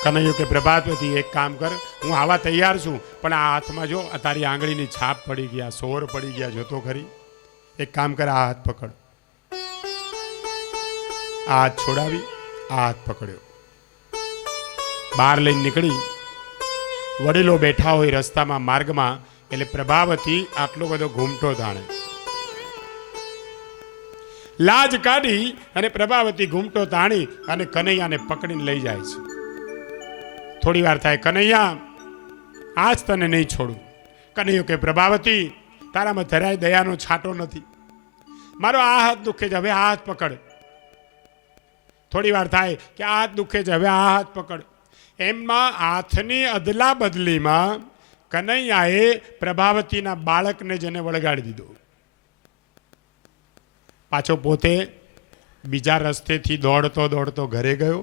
કનૈયો કે પ્રભાવતી એક કામ કર, હું આવા તૈયાર છું, પણ આ હાથમાં જો આ તારી આંગળીની છાપ પડી ગયા, સોર પડી ગયા, જોતો ખરી. એક કામ કર, આ હાથ પકડ. આ હાથ છોડાવી, આ હાથ પકડ્યો. બહાર લઈને નીકળી. વડીલો બેઠા હોય રસ્તામાં, માર્ગમાં, એટલે પ્રભાવતી આટલો બધો ઘૂમટો તાણે. લાજ કાઢી અને પ્રભાવતી ઘૂમટો તાણી અને કનૈયાને પકડીને લઈ જાય છે. થોડી વાર થાય, કનૈયા આજ તને નહીં છોડું. કનૈયો કે પ્રભાવતી તારામાં જરાય દયાનો છાંટો નથી. મારો આ હાથ દુખે છે, હવે આ હાથ પકડ. થોડી વાર થાય કે આ હાથ દુખે છે, હવે આ હાથ પકડ. એમાં હાથની અદલા બદલીમાં કનૈયાએ પ્રભાવતીના બાળકને જેને વળગાડી દીધો. પાછો પોતે બીજા રસ્તેથી દોડતો દોડતો ઘરે ગયો.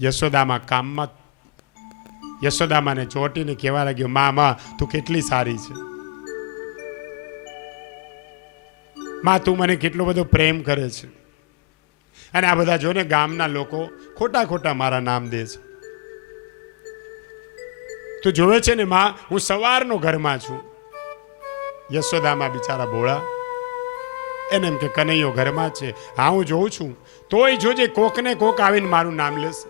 યશોદામાં કામમાં યશોદામાને ચોટીને કહેવા લાગ્યો, માં તું કેટલી સારી છે, માં તું મને કેટલો બધો પ્રેમ કરે છે. અને આ બધા જોને ગામના લોકો ખોટા ખોટા મારા નામ દે છે. તું જોવે છે ને માં, હું સવારનો ઘરમાં છું. યશોદામાં બિચારા ભોળા એને એમ કે કનૈયો ઘરમાં છે. હા હું જોઉં છું, તોય જોજે કોક ને કોક આવીને મારું નામ લેશે.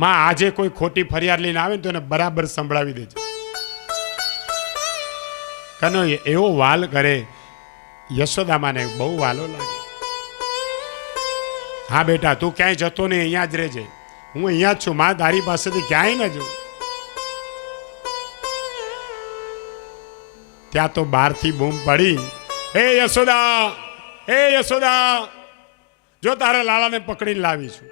માં આજે કોઈ ખોટી ફરિયાદ લઈને આવે ને તો એને બરાબર સંભળાવી દેજો. કનૈયો એવો વાલ કરે, યશોદામાને બહુ વાલો લાગે. હા બેટા તું ક્યાંય જતો નહીં, અહીંયા જ રહેજે, હું અહીંયા જ છું માં, તારી પાસેથી ક્યાંય ન જઉં. ત્યાં તો બહારથી બૂમ પડી, હે યશોદા, જો તારા લાલાને પકડીને લાવી છું.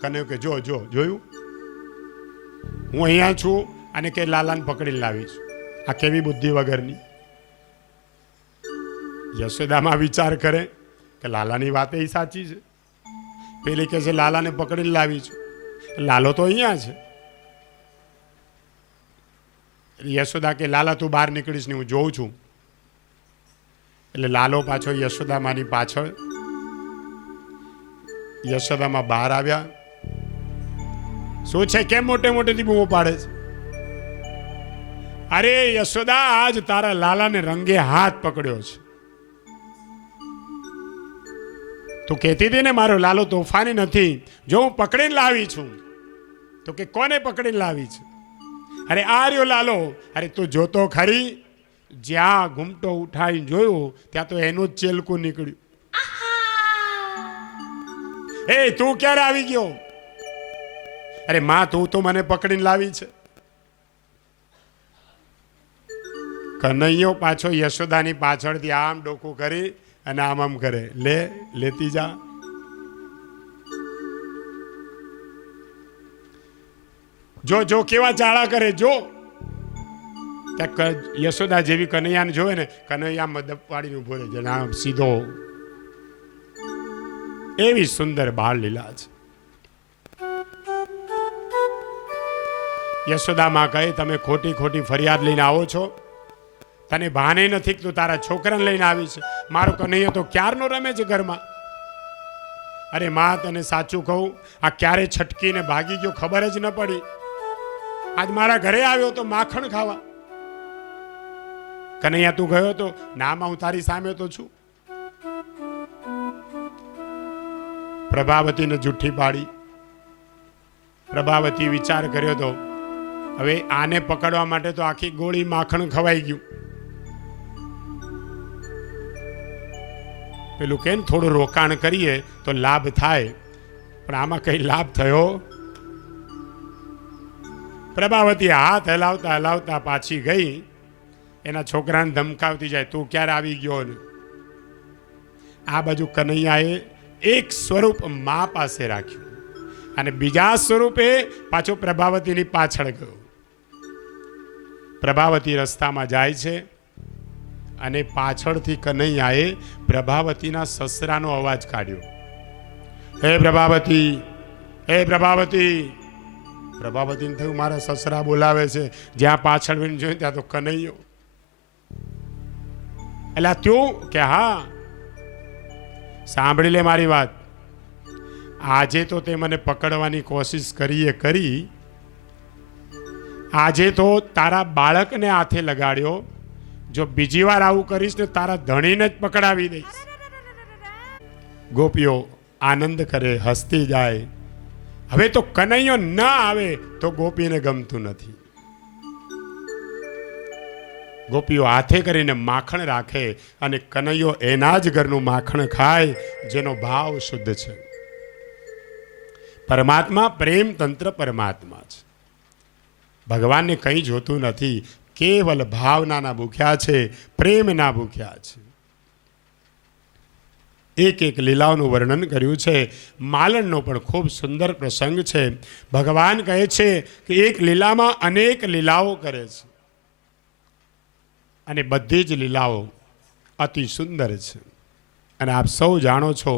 કનૈયો કે જોયું, હું અહીંયા છું અને કે લાલાને પકડીને લાવી છું. આ કેવી બુદ્ધિ વગરની. યશોદામાં વિચાર કરે કે લાલાની વાત એ સાચી છે. પેલી કહે છે લાલાને પકડીને લાવી છું, લાલો તો અહીંયા છે. યશોદા કે લાલા તું બહાર નીકળીશ નહીં, હું જોઉં છું. એટલે લાલો પાછો યશોદામાની પાછળ. યશોદામાં બહાર આવ્યા. શું છે, કેમ મોટે મોટેથી બૂમો પાડે છે? અરે યશોદા, આજ તારા લાલાને રંગે હાથ પકડ્યો છે. તું કહેતી હતી ને મારો લાલો તોફાની નથી, જો હું પકડીને લાવી છું. તો કે કોને પકડીને લાવી છે? અરે આ રહ્યો લાલો. અરે તું જોતો ખરી, જ્યાં ઘૂમટો ઉઠાવીને જોયું ત્યાં તો એનું જ ચેલકું નીકળ્યું. એ તું ક્યારે આવી ગયો? અરે માં તું તો મને પકડીને લાવી છે. કનૈયો પાછો યશોદાની પાછળથી આમ ડોકું કરી અને આમ કરે, લેતી જા. જો કેવા ચાળા કરે, જો. યશોદા જેવી કનૈયાને જોવે ને, કનૈયા મદપ પાડીને ઉભો રહે છે, આમ સીધો. એવી સુંદર બાળ લીલા છે. યશોદામાં કહે તમે ખોટી ફરિયાદ લઈને આવો છો, તને ભાને નથી કે તું તારા છોકરાને લઈને આવી છે. મારો કનૈયો તો ક્યારનો રમે છે ઘરમાં. અરે માં તને સાચું કહું, આ ક્યારે છટકીને ભાગી ગયો ખબર જ ન પડી. આજ મારા ઘરે આવ્યો તો માખણ ખાવા. કનૈયા તું ગયો તો? ના માં હું તારી સામે તો છું. પ્રભાવતીને જુઠ્ઠી પાડી. પ્રભાવતી વિચાર કર્યો તો હવે આને પકડવા માટે તો આખી ગોળી માખણ ખવાઈ ગયું. પેલું કેમ થોડું રોકાણ કરીએ તો લાભ થાય, પણ આમાં કઈ લાભ થયો? પ્રભાવતી હાથ હલાવતા પાછી ગઈ. એના છોકરાને ધમકાવતી જાય, તું ક્યારે આવી ગયો ને? આ બાજુ કનૈયાએ એક સ્વરૂપ મા પાસે રાખ્યું અને બીજા સ્વરૂપે પાછો પ્રભાવતીની પાછળ ગયો. પ્રભાવતી રસ્તામાં જાય છે અને પાછળથી કનૈયાએ પ્રભાવતીના સસરાનો અવાજ કાઢ્યો, હે પ્રભાવતી, હે પ્રભાવતી. પ્રભાવતીને થયું મારા સસરા બોલાવે છે. જ્યાં પાછળ વળીને જોયું ત્યાં તો કનૈયો. એટલે તું કે હા, સાંભળી લે મારી વાત. આજે તો તે મને પકડવાની કોશિશ કરી. આજે તો તારા બાળકને હાથે લગાડ્યો. જો બીજી વાર આવું કરીશ ને તારા ધણીને જ પકડાવી દઈશ. ગોપીઓ આનંદ કરે, હસતી જાય. હવે તો કનૈયો ના આવે તો ગોપીને ગમતું નથી. ગોપીઓ હાથે કરીને માખણ રાખે અને કનૈયો એના જ ઘરનું માખણ ખાય જેનો ભાવ શુદ્ધ છે. પરમાત્મા પ્રેમ તંત્ર પરમાત્મા છે. ભગવાનને કંઈ જોતું નથી, કેવલ ભાવનાના ભૂખ્યા છે, પ્રેમના ભૂખ્યા છે. એક એક લીલાઓનું વર્ણન કર્યું છે. માલણનો પણ ખૂબ સુંદર પ્રસંગ છે. ભગવાન કહે છે કે એક લીલામાં અનેક લીલાઓ કરે છે અને બધી જ લીલાઓ અતિ સુંદર છે. અને આપ સૌ જાણો છો,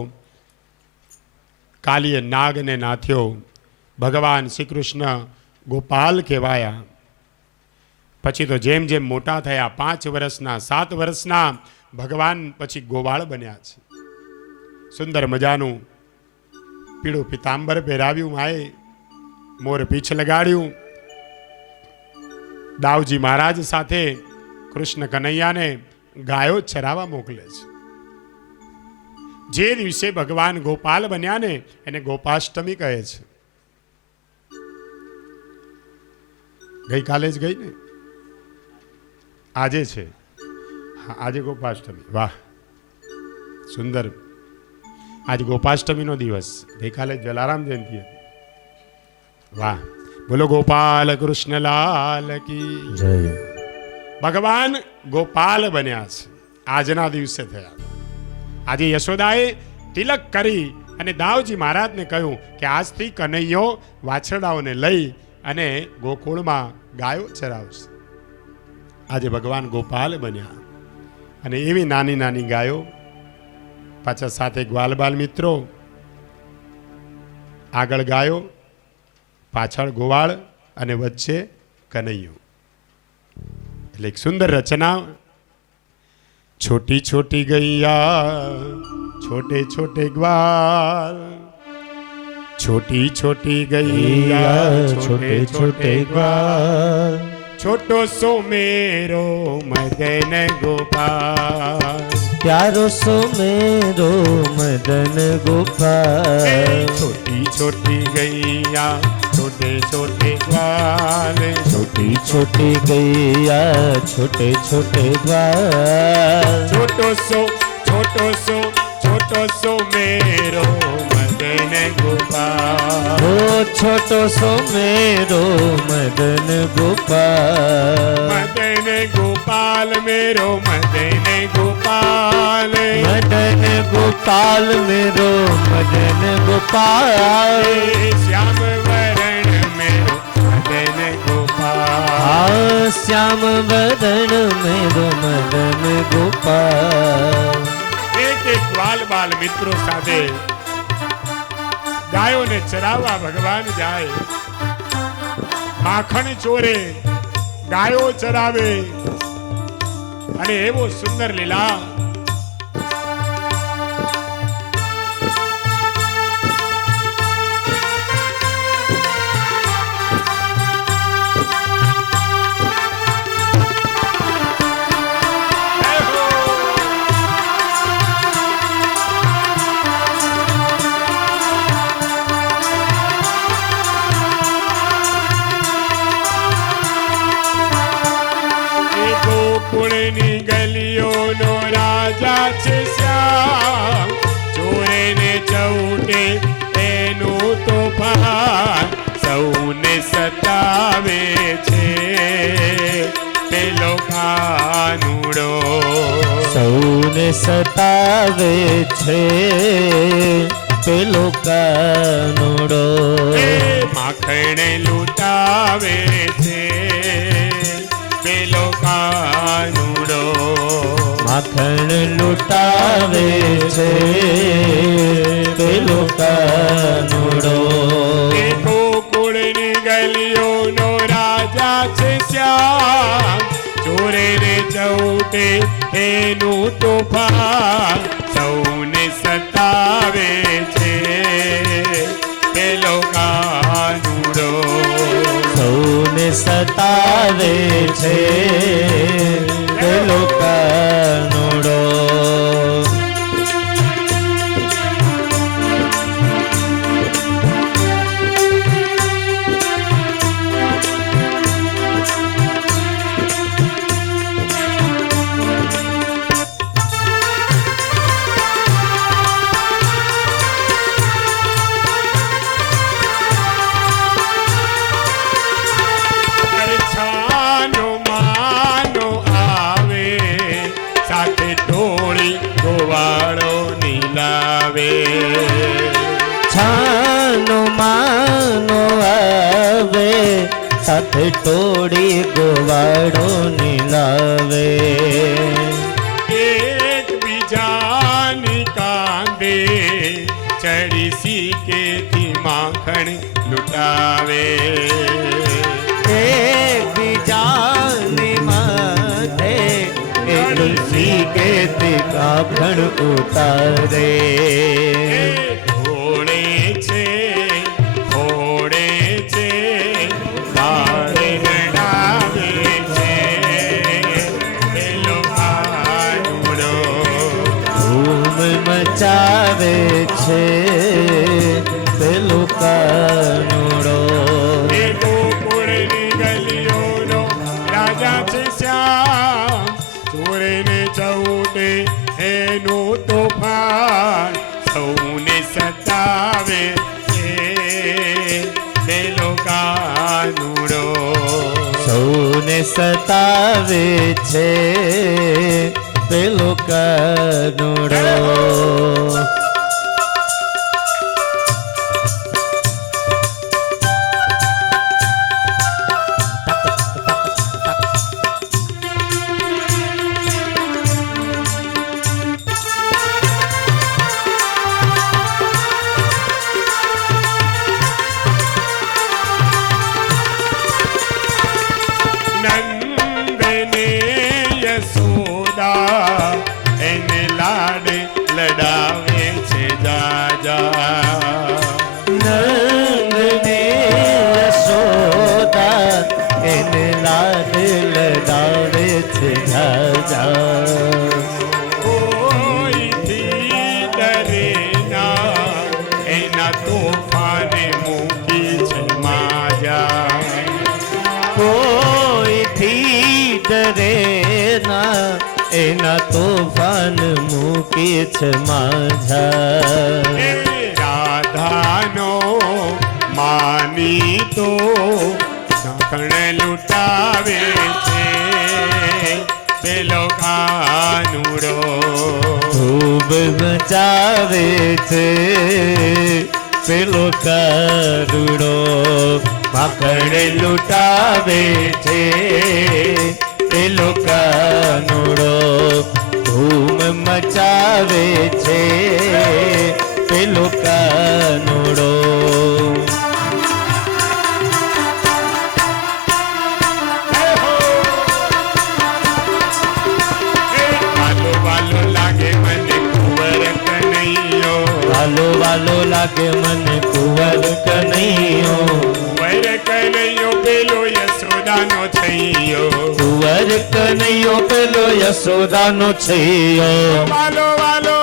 કાલીએ નાગને નાથ્યો, ભગવાન શ્રી કૃષ્ણ ગોપાલ કહેવાયા. પછી તો જેમ જેમ મોટા થયા, 5 વર્ષના 7 વર્ષના, ભગવાન પછી ગોવાળ બન્યા છે. સુંદર મજાનું પીળું પિતાંબર પહેરાવ્યું માએ, મોર પીછ લગાડ્યું. દાવજી મહારાજ સાથે કૃષ્ણ કનૈયાને ગાયો ચરાવવા મોકલે છે. જે દિવસે ભગવાન ગોપાલ બન્યા ને એને ગોપાષ્ટમી કહે છે. ગઈકાલે જ ગઈ ને, આજે છે. હા, આજે ગોપાષ્ટમી. વાહ, સુંદર. આજ ગોપાષ્ટમીનો દિવસ, ગઈકાલે જલારામ જયંતિ હતી. વાહ, બોલો ગોપાલ કૃષ્ણલાલ કી જય. ભગવાન ગોપાલ બન્યા છે, આજના દિવસે થયા. આજે યશોદાએ તિલક કરી અને દાવજી મહારાજને કહ્યું કે આજથી કનૈયો વાછરડાઓને લઈ અને ગોકુળમાં ગાયો ચરાવશે. આજે ભગવાન ગોપાલ બન્યા અને એવી નાની નાની ગાયો, પાછા સાથે ગ્વાલબાલ મિત્રો, આગળ ગાયો, પાછળ ગોવાળ અને વચ્ચે કનૈયો. એટલે એક સુંદર રચના. छोटी छोटी गैया छोटे छोटे ग्वाल, छोटी छोटी गैया छोटे छोटे ग्वाल, छोटो सो मेरो मदन गोपाल, प्यारो सो मेरो मदन गोपाल. छोटी छोटी गैया छोटे छोटे ग्वाल, छोटी छोटी गैया छोटे छोटे ग्वाल, छोटो सो मेरो मदन गोपाल. ओ छोटो सो मेरो मदन गोपाल, मदन गोपाल मेरो मदन गोपाल, मदन गोपाल मेरो मदन गोपाल. श्याम वरण मेरो मदन गोपाल, श्याम वदन मेरो मदन गोपाल. એક એક ગ્વાલ બાલ મિત્રો સાથે ગાયોને ચરાવવા ભગવાન જાય. માખણ ચોરે, ગાયો ચરાવે અને એવો સુંદર લીલા. ગોકુળની ગલીઓનો રાજા છે શ્યામ, ચોરે ને ચૌટે એનું તોફાન, સૌને સતાવે છે પેલો કાનુડો, સૌને સતાવે છે પેલો કાનુડો. માખણ લૂંટાવે છે પેલો કાનુડો, માખણ લૂંટાવે છે પેલો કાનુડો. એ ગોકુળની ગલીઓનો રાજા છે શ્યામ, ચોરે ને ચૌટે એનું તોફાન, સૌને સતાવે છે પેલો કાનુડો, સૌને સતાવે છે પેલો કાનુડો. છાનો સાથે તોડી ગોવાડો નીલાવે. એકબીજાની કાંદે ચડી શીકેથી માખણ લૂંટાવે. એકબીજાની માથે એ તુલસી કે તે કાખણ ઉતારે. ઘોડે છે ઘોડે છે તારે નડાવે છે પેલો કાનુડો. ધૂમ મચાવે છે પેલો કાનુડો. એ ગોકુળની ગલીઓનો રાજા છે શ્યામ ચોરેને ચૌટે એનું તોફાન સૌને સતાવે છે પેલો કાનુડો. સૌને સતાવે છે પેલો કાનુડો. નંદને યશોદા એને લાડ લડાવે છે જાજા. નંદને યશોદા એને લાડ લડાવે છે જાજા. કોઈથી ડરે ના એના તોફાને મૂકી છે માજા. કોઈથી ડરે ના એના તોફાન મૂકી છે माझा. એ રાધાનો માની તો સાંકણ લૂંટાવે છે પેલો કાનુડો. ખૂબ મચાવે છે પેલો કાનુડો. માખણ લૂંટાવે છે પેલો કાનુડો. ધૂમ મચાવે છે પેલો કાનુડો. વાલો વાલો લાગે મને કુંવર કનૈયો. વાલો વાલો લાગે મને કુંવર કનૈયો. કુંવર કનૈયો પેલો યશોદાનો છૈયો. કુંવર કનૈયો પેલો યશોદાનો છૈયો. વાલો વાલો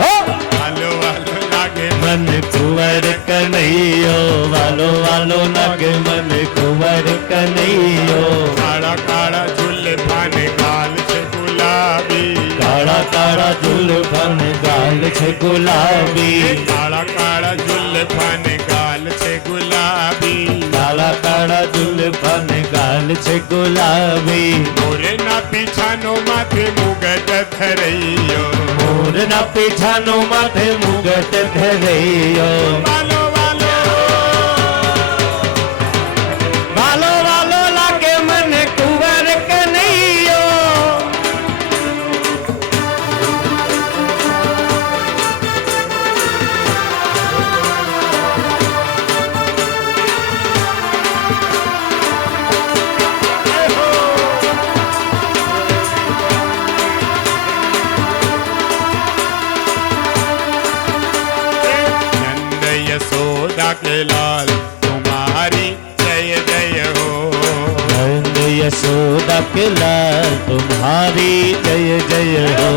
હો! વાલો વાલો લાગે મને કુંવર કનૈયો. વાલો વાલો લાગે મને કુંવર કનૈયો. કાળા કાળા ઝુલફાને ગાલ છે ગુલાબી. કાળા કાળા ઝુલફાન ગાલ છે ગુલાબી. કાળા કાળા ઝુલફાને ગાલ છે ગુલાબી. કાળા કાળા ઝુલફાન ગાલ છે ગુલાબી. મોરના પીછાનો માથે મુગટ થરૈયો. મોરના પીછાનો માથે મુગટ ધરૈયો. વાલો વાલો વાલો વાલો લાગે મને કુંવર કનૈયો. नंद यशोदा के लाल तुम्हारी जय जय हो. नंद यशोदा के लाल तुम्हारी जय जय हो.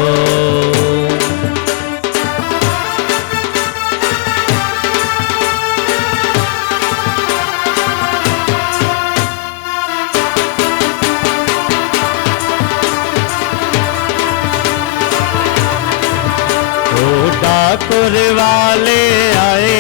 ठाकुर वाले आए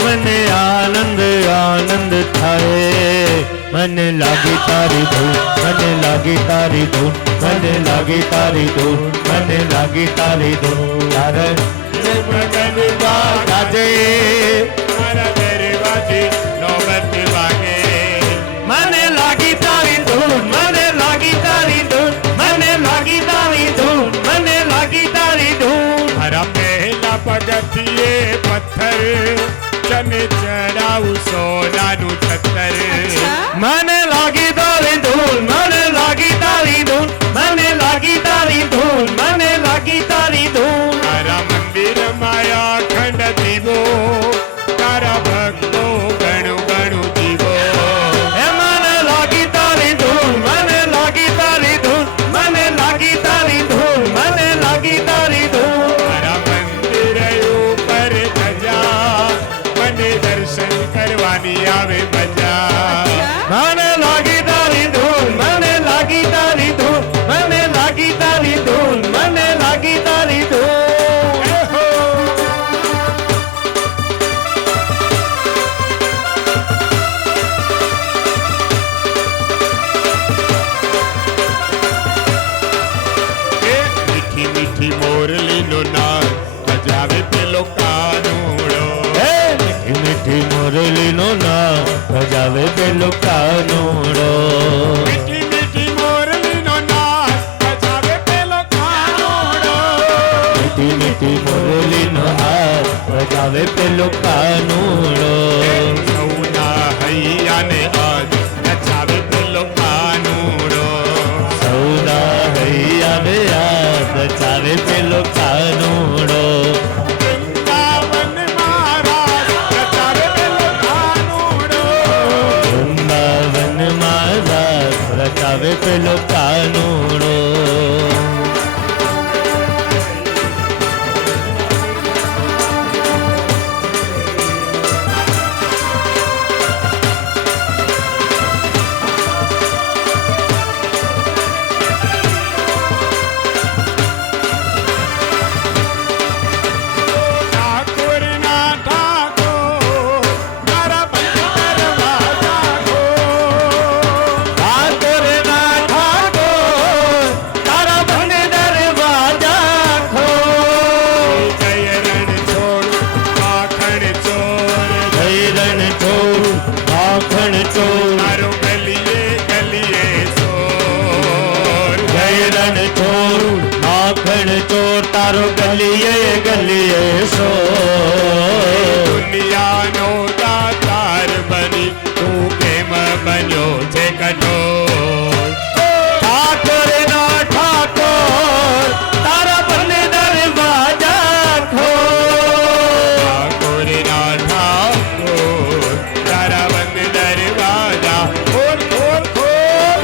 મને આનંદ આનંદ થાય. મને લાગી તારી ધૂન, મને લાગી તારી ધૂન, મને લાગી તારી ધૂન, મને લાગી તારી ધૂન. તારે ગાજે મારા દરવાજે નો ગલીએ પથ્થર ચને ચડાવું સોનાનું છત્તર મને લાગી તારી ધૂન, મને લાગી તારી ધૂન, મને લાગી તારી ધૂન, મને લાગી તારી ધૂન. તારા મંદિરમાં અખંડ દીવો તારા ભક્તો ઘણું ઘણું દીવો એ મને લાગી તારી ધૂન, મને લાગી તારી ધૂન, મને લાગી તારી ધૂન, મને લાગી તારી ધૂન. તારા મંદિર ઉપર ધજા મને દર્શન કરવાની આવે મજા મને લાગી તારી ધૂન, મને લાગી તારી ધૂન, મને લાગી તારી ધૂન, મને લાગી તારી ધૂન. એહો! એ મીઠી મીઠી મોરલીનો નાદ બજાવે પેલો કાનુડો હે મીઠી મીઠી મોરલીનો નાદ બજાવે પેલો કાનુડો. મીઠી મીઠી મોરલીનો નાદ બજાવે પેલો કાનુડો મીઠી મીઠી મોરલીનો હાથ બજાવે પેલો કાનુડો. સૌના હૈયાને આજ નચાવે પેલો કાનુડો સૌના હૈયાને યાદ બજાવે પેલો કાનુડો. વૃંદાવન મહારાજ નચાવે પેલો કાનુડો વૃંદાવન મારા બજાવે પેલો કાનુડો. ઠાકોરના ઠાકોર તારા બંધ દરવાજા ખોલ ઠાકોરના ઠાકોર તારા બંધ દરવાજા ખોલ. જય રણ છોડ માખણ ચોર જય રણ ચોર માખણ ચોર. મારો ગલીએ ગલીએ સોર જય રણ ચોર માખણ ચોર તારો ગલીએ ગલીએ સોર. દુનિયાનો દાતાર બની તું કેમ બન્યો છે કઠોર ઠાકોરના ઠાકોર તારા બંધ દરવાજા ખોલ. ઠાકોરના ઠાકોર તારા બંધ દરવાજા ખોલ ખોલ ખોલ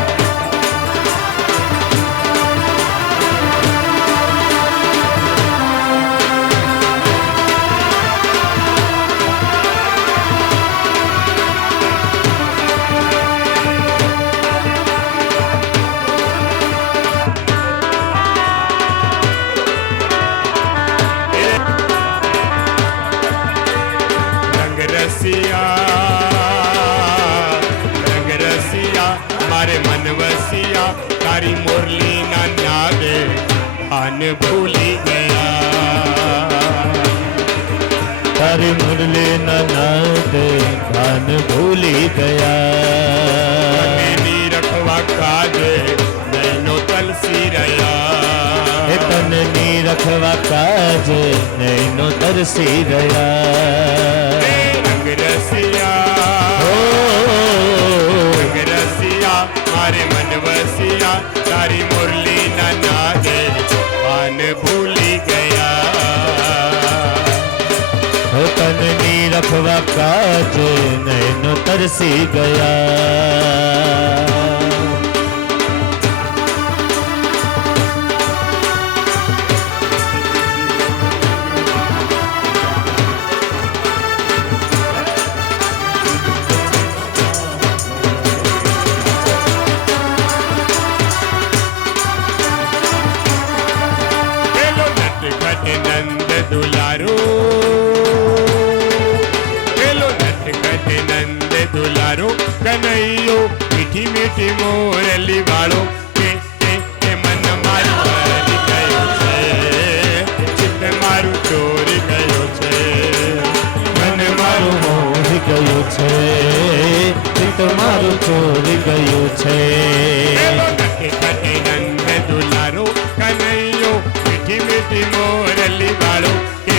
રંગ રસિયા મારે મન વસિયા તારી મોરલી ના નાદે આન ભૂલી ગયા તારી મુરલીના નાદે કાન ભૂલી ગયા. મેની રખવા કાજે નૈનો તલસી રહ્યા એ તનની રખવા કાજ નૈનો તરસી રહ્યા. રંગ રસિયા ઓ રંગ રસિયા મારે મન વસિયા તારી મુરલી ના નાદે આન ભૂલી ગયા તનની રખવા કાજ નૈનો તરસી ગયા. પેલો નટખટ નંદ દુલારો પેલો નટખટ નંદ દુલારો કનૈયો મીઠી મીઠી મોરલી વાળો કે મન મારું હરી ગયું છે ચિત્ત મારું ચોરી ગયું છે મન મારું મોહી ગયું છે ચિત્ત મારું ચોરી ગયું છે. પેલો નટખટ નંદ દુલારો કનૈયો મીઠી મીઠી મોરલી વાળો કે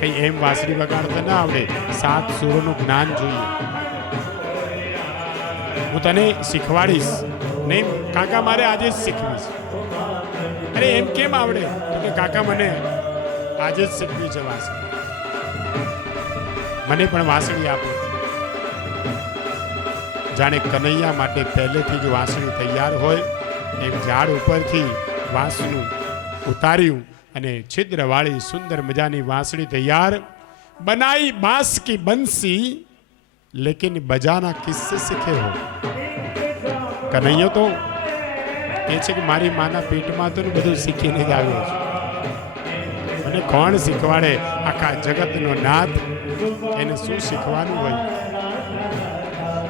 કઈ એમ વાંસળી વગાડતા ના આવડે, 7 સુરોનું જ્ઞાન જોઈએ. હું તને શીખવાડીશ. નહીં કાકા, મારે આજે જ શીખવીશ. અરે એમ કેમ આવડે? તો કે કાકા મને આજે જ શીખવી છે વાંસળી. મને પણ વાંસળી આપો. જાણે કનૈયા માટે પહેલેથી જ વાંસળી તૈયાર હોય એમ ઝાડ ઉપરથી વાંસનું ઉતાર્યું અને છિદ્રવાળી સુંદર મજાની વાંસળી તૈયાર બનાઈ. બાંસ કી બંસી લેકિન બજાના કિસ્સે શીખે હો. કનૈયો તો એ છે કે મારી માના પેટમાં તો બધું શીખીને જ આવ્યો છે. મને કોણ શીખવાડે? આખા જગતનો નાથ, એને શું શીખવાનું હોય?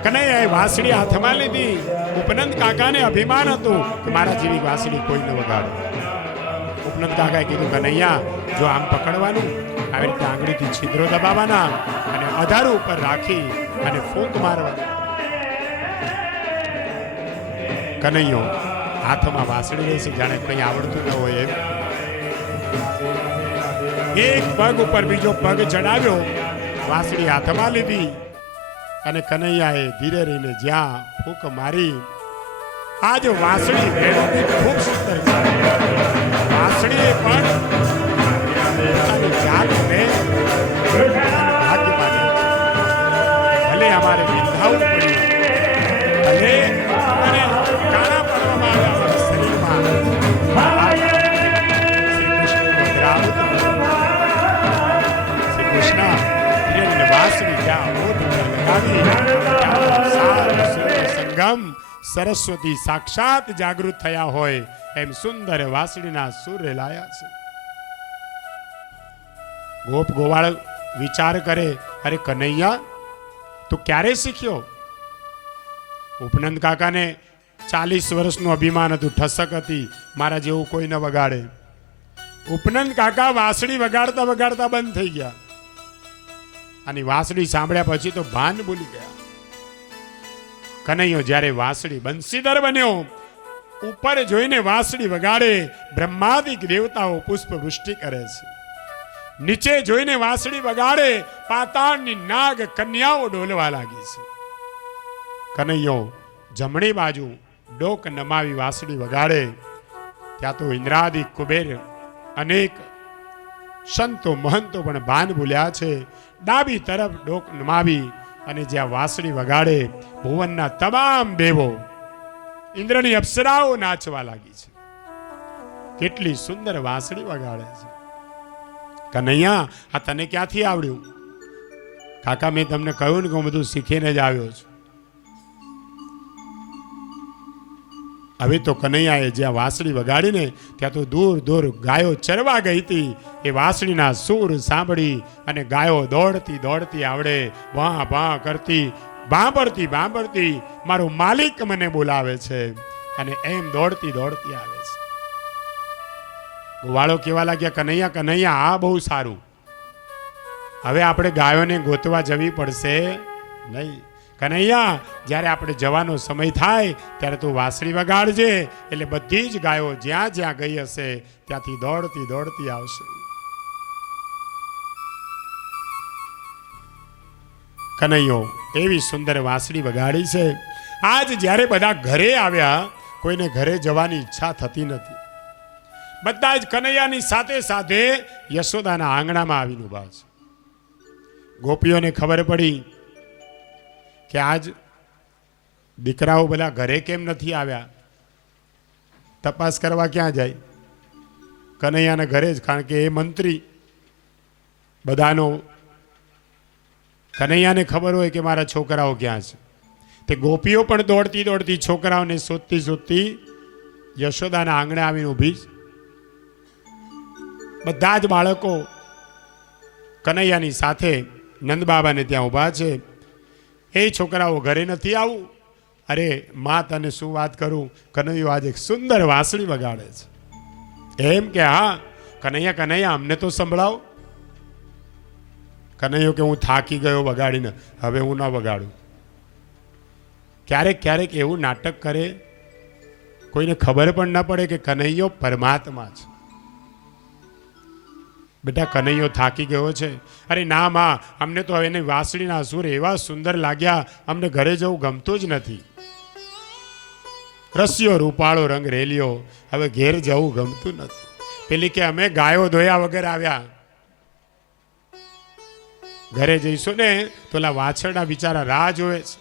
કનૈયાએ વાંસળી હાથમાં લીધી. ઉપનંદ કાકાને અભિમાન હતું કે મારા જેવી વાંસળી કોઈ ન વગાડે. ઉપનંદ કાકાએ કીધું, કનૈયા જો આમ પકડવાનું, આવી રીતે આંગળીથી છિદ્રો દબાવવાના અને અધારું ઉપર રાખી અને ફૂંક મારવાની. કનૈયો હાથમાં વાંસળી લેશે જાણે કંઈ આવડતું ન હોય એમ. એક પગ ઉપર બીજો પગ ચડાવ્યો, વાંસળી હાથમાં લીધી અને કનૈયાએ ધીરે રહીને જ્યાં ફૂંક મારી. આજ વાંસળી વેણુની ખૂબ સુંદર છે. વાંસળીએ પણ પોતાની જાતને ભાગ્ય માની. ભલે અમારે વિંધાવું પડ્યું, ભલે અમારે કાણા પડવામાં આવ્યા અમારા શરીરમાં, શ્રી કૃષ્ણનું અદ્રાવત શ્રી કૃષ્ણ ધીરે વાંસળી જ્યાં ઓઠ લગાવી સંગમ સરસ્વતી સાક્ષાત જાગૃત થયા હોય એમ સુંદર વાંસળીના સુર લાયા છે. ગોપ ગોવાળ વિચાર કરે, અરે કનૈયા તું ક્યારે શીખ્યો? ઉપનંદ કાકાને 40 વર્ષનું અભિમાન હતું, ઠસક હતી, મારા જેવું કોઈ ન વગાડે. ઉપનંદ કાકા વાંસળી વગાડતા વગાડતા બંધ થઈ ગયા. અને વાંસળી સાંભળ્યા પછી તો ભાન ભૂલી ગયા. કનૈયો જ્યારે વાંસળી બંસીધર બન્યો, ઉપર જોઈને વાંસળી વગાડે, બ્રહ્માદિક દેવતાઓ પુષ્પ વૃષ્ટિ કરે છે. નીચે જોઈને વાંસળી વગાડે, પાતાળની નાગ કન્યાઓ ડોલવા લાગી છે. કનૈયો જમણી બાજુ ડોક નમાવી વાંસળી વગાડે, ત્યાં તો ઇન્દ્રાદિક કુબેર અનેક સંતો મહંતો પણ ભાન ભૂલ્યા છે. ડાબી તરફ ડોક નમાવી અને જ્યાં વાંસળી વગાડે, ભુવનના તમામ દેવો, ઇન્દ્રની અપ્સરાઓ નાચવા લાગી છે. કેટલી સુંદર વાંસળી વગાડે છે. કનૈયા આ તને ક્યાંથી આવડ્યું? કાકા મેં તમને કહ્યું ને કે હું બધું શીખીને જ આવ્યો છું. હવે તો કનૈયાએ જ્યાં વાંસળી વગાડીને ત્યાં તો દૂર દૂર ગાયો ચરવા ગઈ હતી. એ વાંસળીના સૂર સાંભળી અને ગાયો દોડતી દોડતી આવડે, વાં વાં કરતી, બાંભરતી બાંભરતી મારો માલિક મને બોલાવે છે અને એમ દોડતી દોડતી આવે છે. ગોવાળો કેવા લાગ્યા, કનૈયા કનૈયા આ બહુ સારું, હવે આપણે ગાયોને ગોતવા જવી પડશે નહીં. કનૈયા જ્યારે આપણે જવાનો સમય થાય ત્યારે તું વાંસળી વગાડજે, એટલે બધી જ ગાયો જ્યાં જ્યાં ગઈ હશે ત્યાંથી દોડતી દોડતી આવશે. કનૈયો એવી સુંદર વાંસળી વગાડી છે. આજ જ્યારે બધા ઘરે આવ્યા, કોઈને ઘરે જવાની ઈચ્છા થતી નથી. બધા જ કનૈયાની સાથે સાથે યશોદાના આંગણામાં આવીને ઉભા છે. ગોપીઓને ખબર પડી કે આજ દીકરાઓ બધા ઘરે કેમ નથી આવ્યા. તપાસ કરવા ક્યાં જાય? કનૈયાના ઘરે જ, કારણ કે એ મંત્રી બધાનો. કનૈયાને ખબર હોય કે મારા છોકરાઓ ક્યાં છે. તે ગોપીઓ પણ દોડતી દોડતી છોકરાઓને શોધતી શોધતી યશોદાના આંગણે આવીને ઊભી. બધા જ બાળકો કનૈયાની સાથે નંદબાબાને ત્યાં ઊભા છે. એ છોકરાઓ ઘરે નથી આવું. અરે માં તને શું વાત કરું, કનૈયો આજે સુંદર વાંસળી વગાડે છે. એમ કે હા કનૈયા કનૈયા અમને તો સંભળાવો. કનૈયો કે હું થાકી ગયો વગાડીને, હવે હું ન વગાડું. ક્યારેક ક્યારેક એવું નાટક કરે, કોઈને ખબર પણ ન પડે કે કનૈયો પરમાત્મા છે. બેટા કનૈયો થાકી ગયો છે. અરે ના માં, અમને તો હવે એને વાંસળીના સૂર એવા સુંદર લાગ્યા, અમને ઘરે જવું ગમતું જ નથી. રસિયો રૂપાળો રંગ રેલિયો, હવે ઘેર જવું ગમતું નથી. પેલી કે અમે ગાયો ધોયા વગર આવ્યા, ઘરે જઈશું ને તો ઓલા વાછરડા બિચારા રાહ જોવે છે.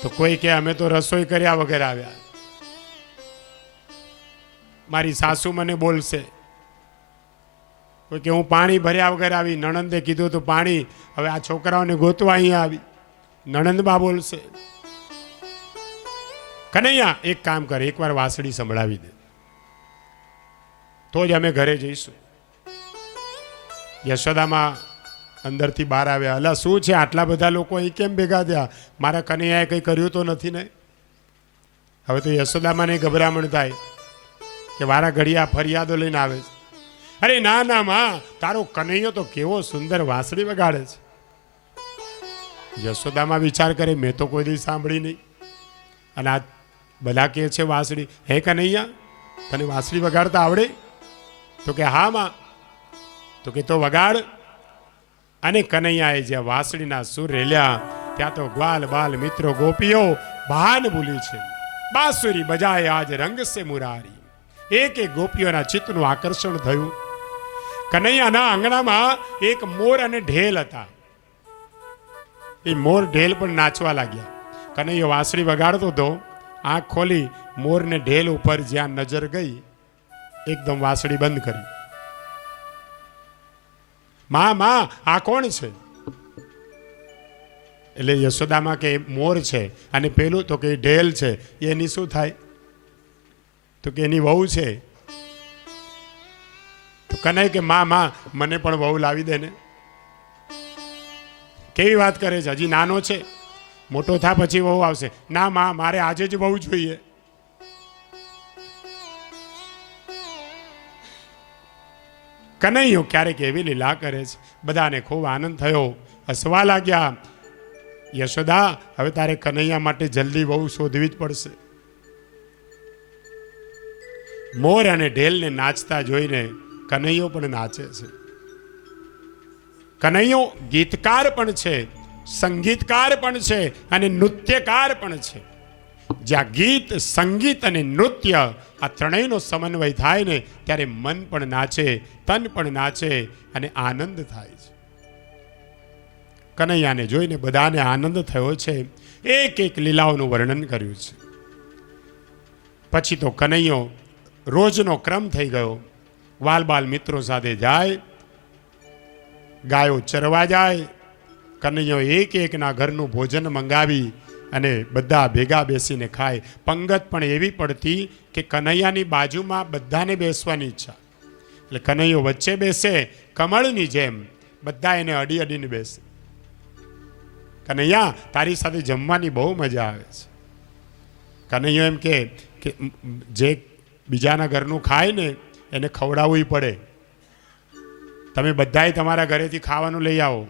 તો કોઈ કે અમે તો રસોઈ કર્યા વગર આવ્યા. મારી સાસુ મને બોલશે, કોઈ કે હું પાણી ભર્યા વગર આવી, નણંદે કીધું તો પાણી, હવે આ છોકરાઓને ગોતવા અહીંયા આવી, નણંદબા બોલશે. કનૈયા એક કામ કરે, એકવાર વાંસળી સંભળાવી દે તો જ અમે ઘરે જઈશું. યશોદામાં અંદરથી બહાર આવ્યા. અલા શું છે, આટલા બધા લોકો અહીં કેમ ભેગા થયા? મારા કનૈયાએ કંઈ કર્યું તો નથી ને? હવે તો યશોદામાં ને ગભરામણ થાય કે વારા ઘડિયા ફરિયાદો લઈને આવે છે. અરે ના ના માં, તારો કનૈયો તો કેવો સુંદર વાંસળી વગાડે છે. યશોદામાં વિચાર કરે, મેં તો કોઈ દી સાંભળી નહીં, અને આ બધા કહે છે વાંસળી. હે કનૈયા, તને વાંસળી વગાડતા આવડે? તો કે હા માં. તો કે તો વગાડ. અને કનૈયાએ જે વાંસળીના સૂર રેલ્યા, ત્યાં તો ગ્વાલ બાલ મિત્રો ગોપીઓ ભાન ભૂલી છે. બાંસુરી બજાય આજ રંગ સે મુરારી. એક એક ગોપીઓના ચિત્તનું આકર્ષણ થયું. કનૈયાના આંગણામાં એક મોર અને ઢેલ હતા. એ મોર ઢેલ પણ નાચવા લાગ્યા. કનૈયો વાંસળી વગાડતો હતો, આંખ ખોલી મોરને ઢેલ ઉપર જ્યાં નજર ગઈ, એકદમ વાંસળી બંધ કરી. માં માં, આ કોણ છે? એટલે યશોદામાં કે મોર છે, અને પેલું તો કે ઢેલ છે, એની શું થાય? તો કે એની વહુ છે. તો કનૈયો કે માં માં, મને પણ વહુ લાવી દે ને. કેવી વાત કરે છે, હજી નાનો છે, મોટો થા પછી વહુ આવશે. ના માં, મારે આજે જ વહુ જોઈએ. કનૈયો ક્યારેક એવી લીલા કરે છે. બધાને ખૂબ આનંદ થયો, હસવા લાગ્યા. યશોદા, હવે તારે કનૈયા માટે જલ્દી વહુ શોધવી જ પડશે. મોર અને ઢેલને નાચતા જોઈને કનૈયો પણ નાચે છે. કનૈયો ગીતકાર પણ છે, સંગીતકાર પણ છે, અને નૃત્યકાર પણ છે. જ્યાં ગીત, સંગીત અને નૃત્ય આ ત્રણેયનો સમન્વય થાય ને, ત્યારે મન પણ નાચે, તન પણ નાચે, અને આનંદ થાય છે. કનૈયાને જોઈને બધાને આનંદ થયો છે. એક એક લીલાઓનું વર્ણન કર્યું છે. પછી તો કનૈયો રોજનો ક્રમ થઈ ગયો. વાલ બાલ મિત્રો સાથે જાય, ગાયો ચરવા જાય. કનૈયો એક એકના ઘરનું ભોજન મંગાવી અને બધા ભેગા બેસીને ખાય. પંગત પણ એવી પડતી કે કનૈયાની બાજુમાં બધાને બેસવાની ઈચ્છા. એટલે કનૈયો વચ્ચે બેસે, કમળની જેમ બધા એને અડી અડીને બેસે. કનૈયા, તારી સાથે જમવાની બહુ મજા આવે છે. કનૈયો એમ કે જે બીજાના ઘરનું ખાય ને એને ખવડાવવું પડે. તમે બધાએ તમારા ઘરેથી ખાવાનું લઈ આવો,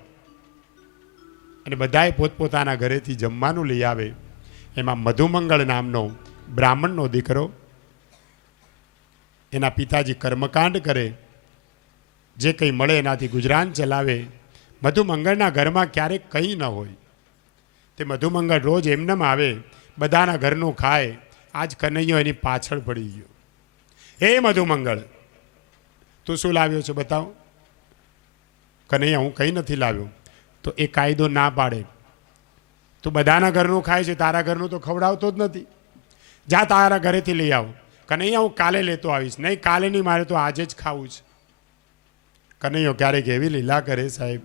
અને બધાએ પોતપોતાના ઘરેથી જમવાનું લઈ આવે. એમાં મધુમંગળ નામનો બ્રાહ્મણનો દીકરો, એના પિતાજી કર્મકાંડ કરે, જે કંઈ મળે એનાથી ગુજરાન ચલાવે. મધુમંગળના ઘરમાં ક્યારેક કંઈ ન હોય. તે મધુમંગળ રોજ એમનેમ આવે, બધાના ઘરનું ખાય. આજ કનૈયો એની પાછળ પડી ગયો. હે મધુમંગળ, તું શું લાવ્યો છે બતાવો? કનૈયા, હું કંઈ નથી લાવ્યો. તો એ કાયદો ના પાડે, તું બધાના ઘરનું ખાય છે, તારા ઘરનું તો ખવડાવતો જ નથી. જા તારા ઘરેથી લઈ આવો. કનૈયા, હું કાલે લેતો આવીશ. નહીં, કાલે નહીં, મારે તો આજે જ ખાવું છે. કનૈયો ક્યારેક એવી લીલા કરે સાહેબ.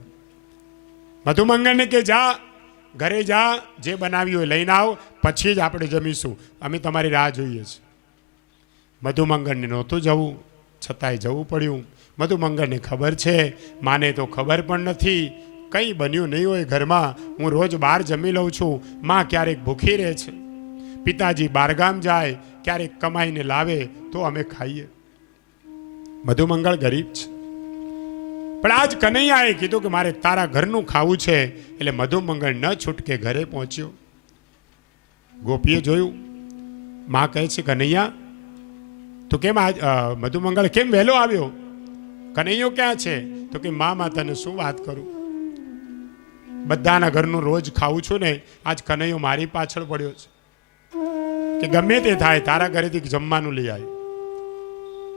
મધુમંગળને કે જા, ઘરે જા, જે બનાવ્યું હોય લઈને આવ, પછી જ આપણે જમીશું. અમે તમારી રાહ જોઈએ છીએ. મધુમંગળને નહોતું જવું, છતાંય જવું પડ્યું. મધુમંગળને ખબર છે, માને તો ખબર પણ નથી, કંઈ બન્યું નહીં હોય ઘરમાં. હું રોજ બહાર જમી લઉં છું, માં ક્યારેક ભૂખી રહે છે, પિતાજી બહારગામ જાય, ક્યારેક કમાઈને લાવે તો અમે ખાઈએ. મધુમંગળ ગરીબ છે. પણ આજ કનૈયાએ કીધું કે મારે તારા ઘરનું ખાવું છે. એટલે મધુમંગળ ન છૂટકે ઘરે પહોંચ્યો. ગોપીએ જોયું, માં કહે છે, કનૈયા તો કેમ આજ મધુમંગળ કેમ વહેલો આવ્યો? કનૈયો ક્યાં છે? તો કે મા તને શું વાત કરું, બધાના ઘરનું રોજ ખાવું છું ને, આજ કનૈયો મારી પાછળ પડ્યો છે કે ગમે તે થાય તારા ઘરેથી જમવાનું લઈ આવ્યું.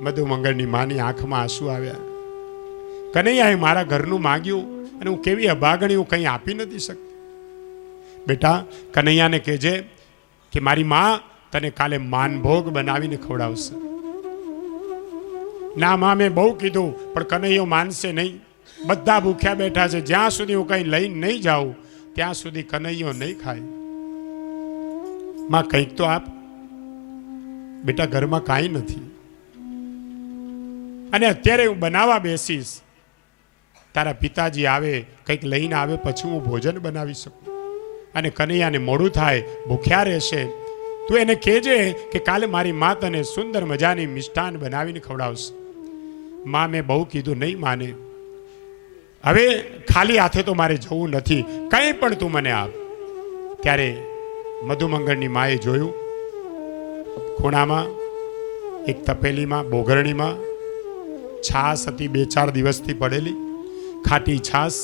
મધુમંગળની માની આંખમાં આંસુ આવ્યા. કનૈયાએ મારા ઘરનું માગ્યું અને હું કેવી અભાગણી, હું કંઈ આપી નથી શકતી. બેટા, કનૈયાને કહેજે કે મારી માં તને કાલે માનભોગ બનાવીને ખવડાવશે. ના માં, મેં બહુ કીધું પણ કનૈયો માનશે નહીં. બધા ભૂખ્યા બેઠા છે, જ્યાં સુધી હું કંઈ લઈને નહીં જાઉં ત્યાં સુધી કનૈયો નહીં ખાય. માં કંઈક તો આપ. બેટા, ઘરમાં કાંઈ નથી અને અત્યારે હું બનાવવા બેસીશ, તારા પિતાજી આવે કંઈક લઈને આવે પછી હું ભોજન બનાવી શકું. અને કનૈયાને મોડું થાય, ભૂખ્યા રહેશે, તું એને કહેજે કે કાલે મારી મા તને સુંદર મજાની મિષ્ટાન બનાવીને ખવડાવશે. માં, મેં બહુ કીધું, નહીં માને. હવે ખાલી હાથે તો મારે જવું નથી, કંઈ પણ તું મને આપ. ત્યારે મધુમંગળની માએ જોયું, ખૂણામાં એક તપેલીમાં, બોઘરણીમાં છાશ હતી, 2-4 દિવસથી પડેલી ખાટી છાશ.